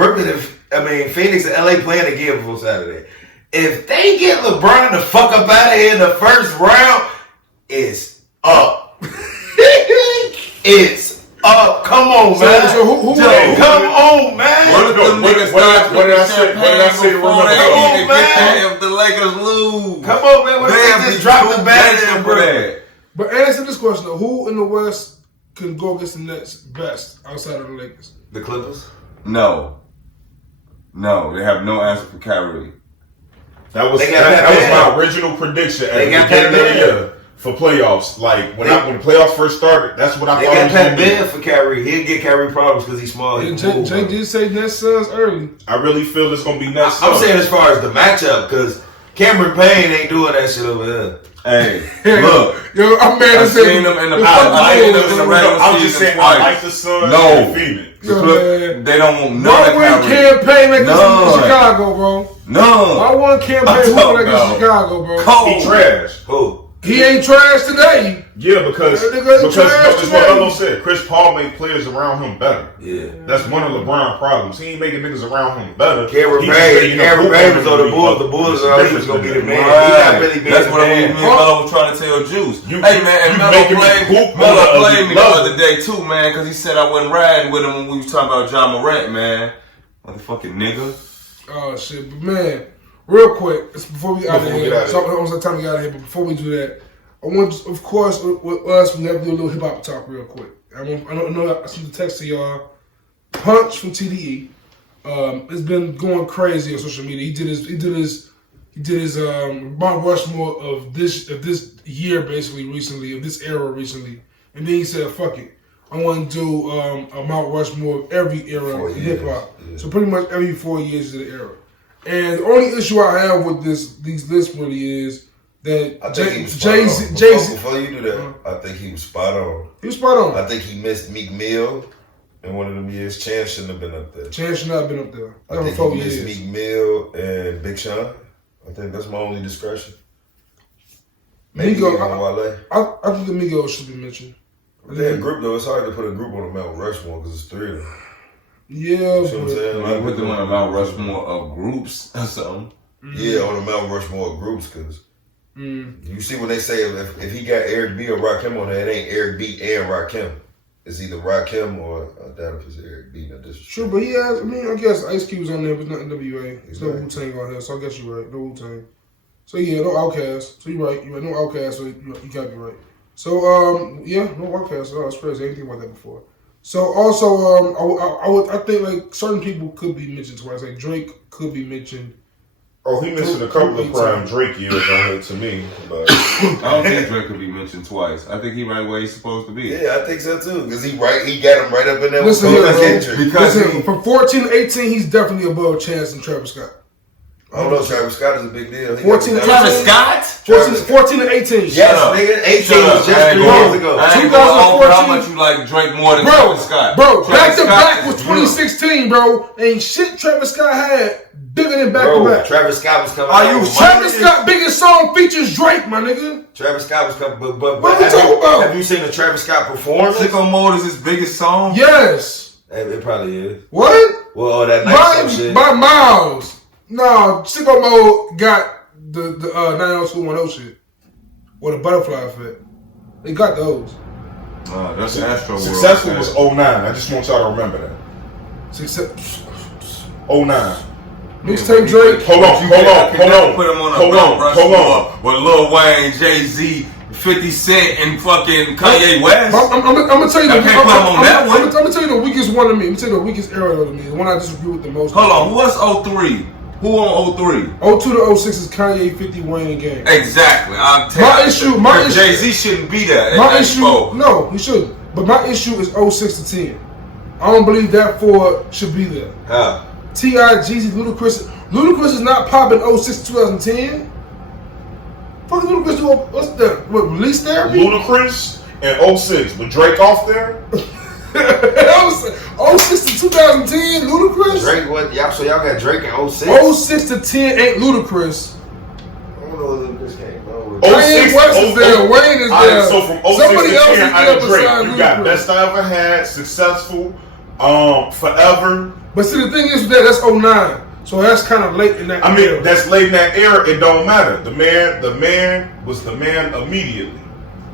Phoenix and LA playing again before Saturday. If they get LeBron the fuck up out of here in the first round, it's up. It's up. Come on, man. So who come on, man. What did I say? Come on, man. If the Lakers lose, come on, man. What if they just drop the bag for that? But answer this question though: who in the West can go against the Nets best outside of the Lakers? The Clippers? No, they have no answer for Kyrie. That was my original prediction at the beginning of the year for playoffs. Like when the playoffs first started, that's what I thought. They got Pat Bev for Kyrie. He'll get Kyrie problems because he's small. Jay did say Nets Suns early. I really feel it's gonna be Nets Suns. I'm saying as far as the matchup, because Cameron Payne ain't doing that shit over there. Hey, look. Yo, I'm mad I've seen them in the I'm just saying, I like the Suns and Phoenix. They don't want none of Kyrie. Campaign like this in Chicago, bro. No. Why one campaign like this in Chicago, bro? He trash. Who? He ain't trash today. Yeah, because that's what Elo said. Chris Paul made players around him better. Yeah. That's one of LeBron's problems. He ain't making niggas around him better. Cameron Payne was on the Bulls. The Bulls are he was going to be the man. Right. He not really being That's the what me man. and Melo was trying to tell Juice. Hey, man, and Melo played me the other day, too, man, because he said I wasn't riding with him when we was talking about John Morant, man. Motherfucking nigga. Oh, shit. But, man, real quick, before we out of here, so almost time to get out of here, but before we do that, I want, of course, with us, we have to do a little hip hop talk real quick. I know I see the text to y'all. Punch from TDE. It's been going crazy on social media. He did his Mount Rushmore of this year basically recently, of this era recently, and then he said, "Fuck it, I want to do a Mount Rushmore of every era in hip hop." Yeah. So pretty much every 4 years of the era. And the only issue I have with these lists really is that Jay-Z. Before you do that, I think he was spot on. He was spot on. I think he missed Meek Mill in one of them years. Chance shouldn't have been up there. Chance should not have been up there. I think he missed Meek Mill and Big Sean. I think that's my only discretion. Maybe Migos, Wale. I think the Migos should be mentioned. They're a group though. It's hard to put a group on a Mount Rushmore because it's three of them. Yeah, you know what I'm saying? Like put them on a Mount Rushmore of groups or something. Yeah, on a Mount Rushmore of groups because you see when they say if he got Eric B or Rakim on there, it ain't Eric B and Rakim. It's either Rakim or I doubt if it's Eric B. Sure, but he has. I mean, I guess Ice Cube's on there, but it's not NWA. It's no Wu-Tang on here, so I guess you're right. No Wu-Tang. So yeah, no Outkast. So you're right. You're right. No Outkast. So you got me right. So yeah, no Outkast. Oh, that's crazy. I didn't think about that before. So also, I think like certain people could be mentioned twice. Like Drake could be mentioned. Oh, he mentioned a couple of prime Drake years on it to me. But I don't think Drake could be mentioned twice. I think he right where he's supposed to be. Yeah, I think so too. Because he got him right up in there. Listen, from 14 to 18, he's definitely above Chance and Travis Scott. I don't know. Travis Scott is a big deal. 14 to Travis Scott? 14 to 18. Yes, nigga. 18 was just 3 years ago. 2014. How much you like Drake more than Travis Scott? Bro, back to back was 2016, bro. Ain't shit Travis Scott had bigger than back to back. Travis Scott was coming out. Travis Scott biggest song features Drake, my nigga. Travis Scott was coming, but what are we talking about? Have you seen the Travis Scott performance? Sicko Mode is his biggest song? Yes. It probably is. What? Well, that nice shit. By miles. No, Sicko Mode got the 90210 shit. Or the butterfly effect. They got those. That's Astro World. Successful was 09. I just want y'all to remember that. 09. Mixtape Drake. Hold on. Put him on with Lil Wayne, Jay-Z, 50 Cent, and fucking Kanye West. I'm gonna tell you I'm gonna tell you the weakest one to me. I'm gonna tell you the weakest era to me. The one I disagree with the most. Hold on, what's 03? Who on 03? 02 to 06 is Kanye, 50, Wayne, and Game. Exactly. My issue. Jay-Z shouldn't be there. My issue. No, he shouldn't. But my issue is 06 to 10. I don't believe that 4 should be there. How? T.I., Jeezy, Ludacris. Ludacris is not popping 06 to 2010. Fucking Ludacris do what's that? What, release therapy? Ludacris and 06 with Drake off there. 06 to 2010, Ludacris. Drake, what? So y'all got Drake in 06? 06 to 10 ain't Ludacris. I don't know what Ludacris came over. Kanye West is there, Wayne is there. So from 06 Somebody to else 10 out of Drake, you got Ludacris. Best I Ever Had, Successful, Forever. But see, the thing is that's 09. So that's kind of late in that era. That's late in that era. It don't matter. The man was the man immediately.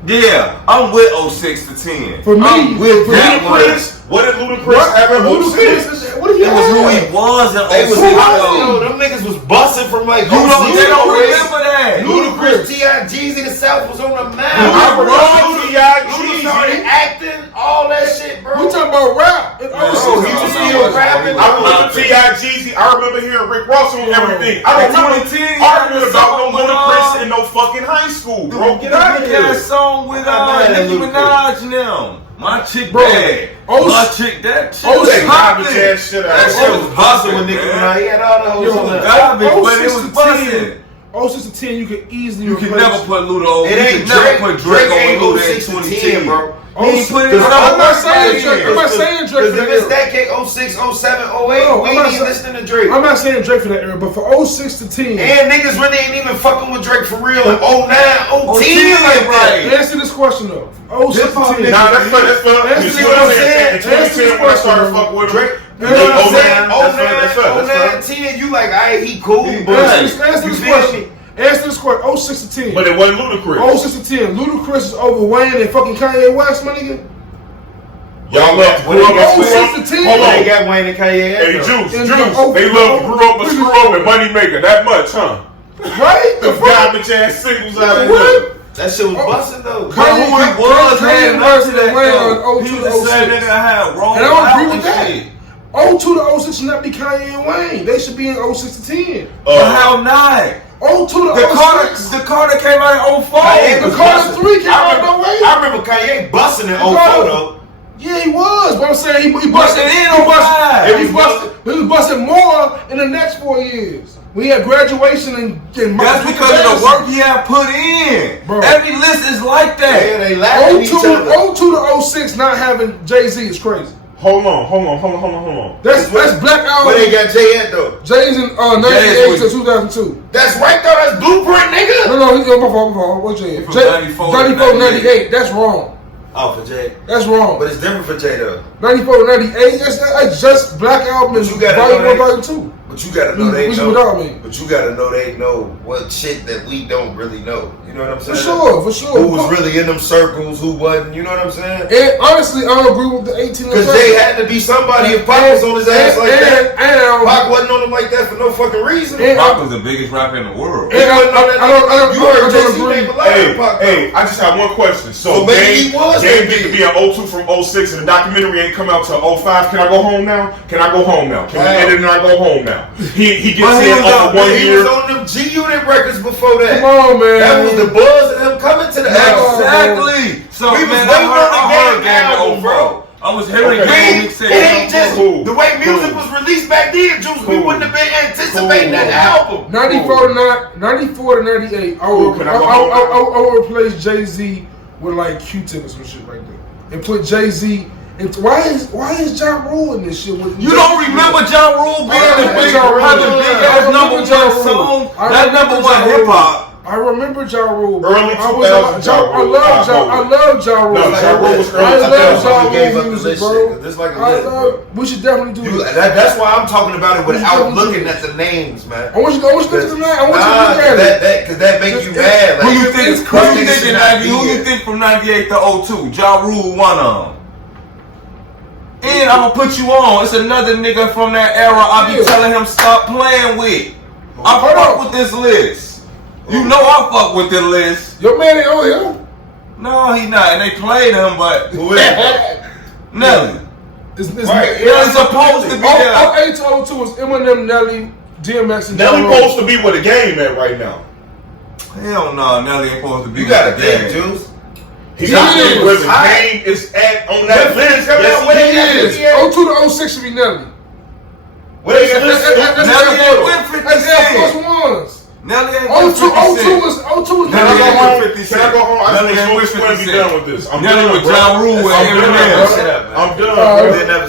Yeah, I'm with 06 to 10. For me, I'm with that Ludacris. What did Ludacris have in 06? What did he have? It was who he was in 06. Them niggas was busting from like. They don't remember that. Ludacris, T.I. Jeezy, the South was on the map. I remember T.I. Jeezy started acting, all that shit, bro. We talking about rap. He was still rapping. I remember T.I. Jeezy. I remember hearing Rick Ross on everything. I remember arguing about no Ludacris in no fucking high school, bro. Get out of here. That song with Nicki Minaj now. My chick bad. My chick that shit. That shit was busting with Nicki Minaj. He had all the hoes on that. Garbage, but it was busting. 06 to 10, you could easily. You can never put Luda over. You can never put Drake over Luda in 2010, bro. I'm not saying Drake. I'm not saying Drake for that era. If it's that case 06, 07, 08, we ain't even listening to Drake. I'm not saying Drake for that era, but for 06 to 10. And niggas really ain't even fucking with Drake for real in 09, 010 like that. Answer this question though. 06 to 10. Nah, that's fun. You see what I'm saying? In 2010 when I started fucking with Drake. You know what I'm saying? 09, 10, you like, alright, he cool, but answer this question. Answer this question. 06 to 10. But it wasn't Ludacris. 06 to 10. Ludacris is over Wayne and fucking Kanye West, my nigga. Y'all love grew up 06 to 10. Hold on. They got Wayne and Kanye. Hey, Juice. They love grew up but screw up and money maker. That much, huh? Right? The garbage ass singles out there. That shit was busting though. Kanye was had West to that though. He was the same nigga I had wrong. And I don't agree with that. 02 to 06 should not be Kanye and Wayne. They should be in 06 to 10. But how not? 02 to 06. The Carter came out in 04. The Carter 3 came out no way. I remember Kanye busting in 04 though. Yeah, he was. But I'm saying he busted in He was busting more in the next 4 years. We had graduation and that's because of the work he had put in. Bro. Every list is like that. Yeah, they laughing at each other. 02 to 06 not having Jay-Z is crazy. Hold on. That's Black Album. Where they got Jay at though? Jay's in 98 to 2002. That's right though. That's Blueprint, nigga. No, he's my fault. What's Jay? 94 to 98. That's wrong. Oh, for Jay. That's wrong. But it's different for Jay though. 94 to 98. That's just Black Album and Volume 1, Volume 2. But you gotta know they know. But you gotta know they know what shit that we don't really know. You know what I'm saying? For sure. Who was really in them circles? Who wasn't? You know what I'm saying? And honestly, I don't agree with the 18. Because Jay had to be somebody if Pac was on his ass like that. Pac wasn't on him like that for no fucking reason. Pac was the biggest rapper in the world. You heard Jay-Z name a lot of Pac. Hey, I just have one question. So maybe he was Jay to be an 02 from 06 and the documentary ain't come out till 05. Can I go home now? Can we edit and I go home now? He gets in over 1 year. He was on them G-Unit records before that. Come on, man. That was the buzz of him coming to the album. Exactly. So we man, was waiting on the game album, bro. I was hearing it ain't just the way music was released back then, Juice. We wouldn't have been anticipating that album. 94 to 98. I would replace Jay-Z with like Q-Tip or some shit right there, and put Jay-Z. And why is Ja Rule in this shit? You don't remember Ja Rule being the big ass number 1 song? That number 1 hip hop. I remember Ja Rule. Early 2000s. I love Ja Rule. No, Ja Rule was early. I love Ja Rule music, bro. We should definitely do that. That's why I'm talking about it without looking at the names, man. I want you to look at the name. I want you to look at it. Because that makes you mad. Who you think? Who you think from 98 to 02? Ja Rule one of them. And I'm gonna put you on. It's another nigga from that era. I be telling him stop playing with. I fuck with this list. You know I fuck with this list. Your man ain't on here. No, he not. And they played him, but Nelly. It's supposed to be there. 08 to 02 is Eminem, Nelly, DMX, and Nelly supposed to be where the game at right now. Hell no, Nelly ain't supposed to be. You got to think, Juice. He's not saying where the game is at on that list. Yes, he is. 02 to 06 should be Nelly. Where is Nelly ain't with 50 Cent. That's Air Force Ones. Nelly ain't with 50 Cent. 02 is Nelly ain't with 50 Cent. Can I go home? Nelly ain't with 50 Cent. Be done with this. I'm Nelly with Ja Rule and Eminem. I'm done, bro.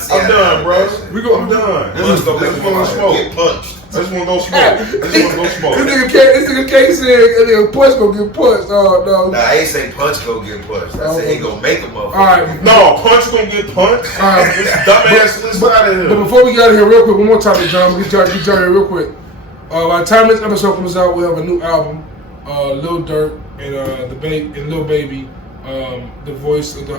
I'm done, bro. I'm done. Let's go smoke. Get punched. That's one of those smoke. This nigga can't say that nigga Punch gonna get punched. Oh, no. Nah, I ain't say Punch gonna get punched. I said he gonna make a motherfucker. Alright. No, Punch gonna get punched. This dumbass is out of here. But before we get out of here real quick, one more topic, John. We'll get you here real quick. By the time this episode comes out, we'll have a new album. Lil Durk and Lil Baby. The voices of the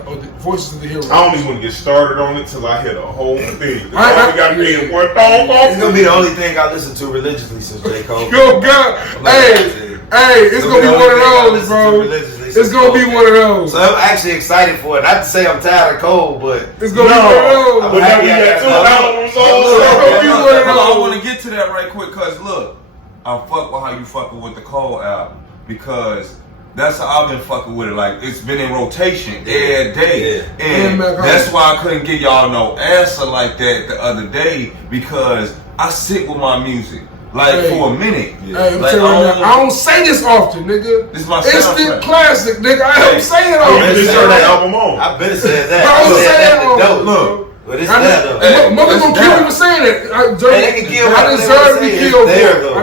heroes. I don't even want to get started on it till I hear the whole thing. I got me in one thong. It's gonna be the only thing I listen to religiously since J. Cole. Yo, God, hey, it's gonna be one of those, bro. It's gonna be one of those. So I'm actually excited for it. Not to say I'm tired of Cole, but it's gonna be one of those. But now we got 2 albums. I want to get to that right quick, cause look, I fuck with how you fucking with the Cole album because. That's how I've been fucking with it. Like, it's been in rotation every day. Yeah. And that's why I couldn't give y'all no answer like that the other day because I sit with my music. Like, for a minute. Hey, like, I don't say this often, nigga. This is my instant classic, nigga. I don't say it often. I better say that album on. I better say that. I don't say that often. Look. But it's that, mother's gonna kill me for saying it. I deserve to be killed.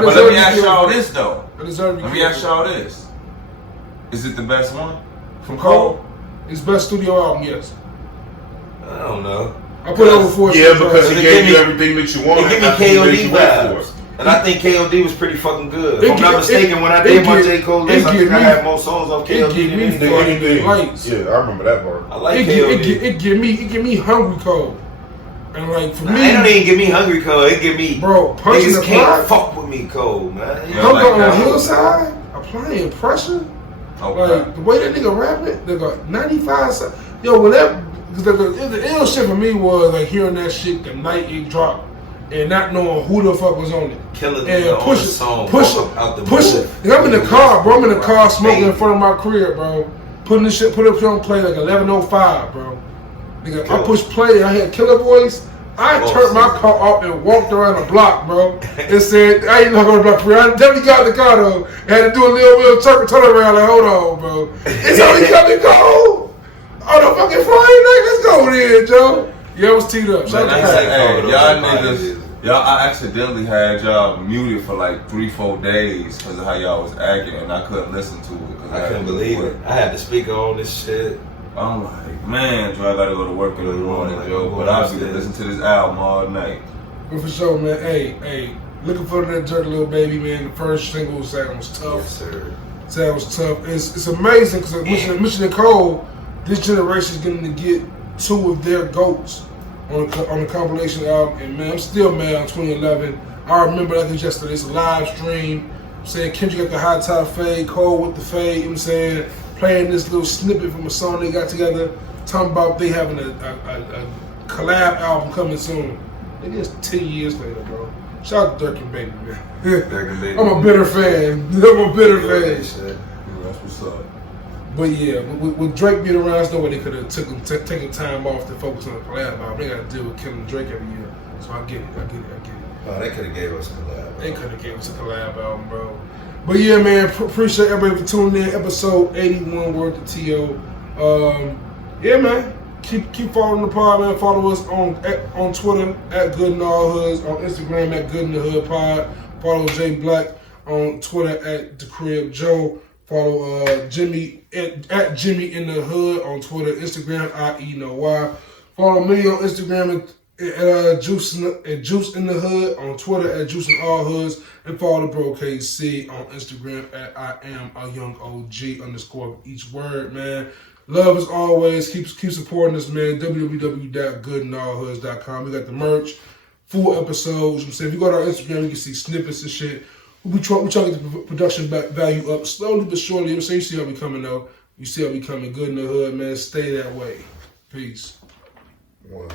But let me ask y'all this, though. Let me ask y'all this. Is it the best one from Cole? His best studio album, yes. I don't know. I put it over 4. Yeah, because he gave you everything that you wanted. It gave me KOD vibes. And I think KOD was pretty fucking good. If I'm not mistaken, when I did my J. Cole list, I think I had more songs off KOD than anything. Yeah, I remember that part. I like KOD. It give me Hungry Cole. And like for me, it don't even give me Hungry Cole. It give me punching the can't fuck with me, Cole, man. Hungry on the hillside, applying pressure. Okay. Like the way that nigga rap it, they got 95. Yo, when that the ill shit for me was like hearing that shit the night it dropped and not knowing who the fuck was on it. Killing and push it. And I'm in the car, bro. I'm in the car smoking in front of my crib, bro. Putting this shit, put it on play like 11:05, bro. Nigga, I pushed play. I had Killer Voice. I turned my car off and walked around the block, bro. And said, I ain't not gonna block for you. I definitely got in the car though. Had to do a little turn around like, hold on, bro. It's only coming Cole. Oh, the fucking Friday night. Let's go then, Joe. Yeah, it was teed up. Y'all niggas, I accidentally had y'all muted for like 3-4 days because of how y'all was acting, and I couldn't listen to it. I couldn't believe it. I had the speaker on this shit. I'm like, man, Joe, I gotta go to work in the morning, Joe. But I'll be listening to this album all night. But for sure, man. Hey, looking for that Jerk Little Baby, man. The first single sounds tough. Yes, sir. Sounds tough. It's amazing because Mission and Cole, this generation is getting to get 2 of their GOATs on the compilation album. And man, I'm still mad on 2011. I remember like it's yesterday. It's a live stream. I'm saying Kendrick got the high top fade, Cole with the fade. You know what I'm saying? Playing this little snippet from a song they got together, talking about they having a collab album coming soon. It is 10 years later, bro. Shout out to Durk and Baby, man. Durk and Baby. I'm a bitter fan. That's what's up. But yeah, with Drake being around, there's no way they could have taken time off to focus on the collab album. They got to deal with killing Drake every year. So I get it. Oh, they could have gave us a collab. They could have gave us a collab album, bro. But yeah, man, appreciate everybody for tuning in. Episode 81, Word to T.O. Yeah, man, keep following the pod, man. Follow us on Twitter at Good in All Hoods, on Instagram at Good in the Hood Pod. Follow Jay Black on Twitter at The Crib Joe. Follow Jimmie at Jimmie in the Hood on Twitter, Instagram IE-No-Y. Follow me on Instagram at Juice in the Hood, on Twitter at Juice in All Hoods, and follow the bro KC on Instagram at I am a young OG _ each word, man. Love as always. Keep supporting us, man. www.goodinallhoods.com. We got the merch, full episodes. If you go to our Instagram, you can see snippets and shit. We try to get the production value up slowly but surely. You see how we coming though. You see how we coming. Good in the Hood, man. Stay that way. Peace. Wow.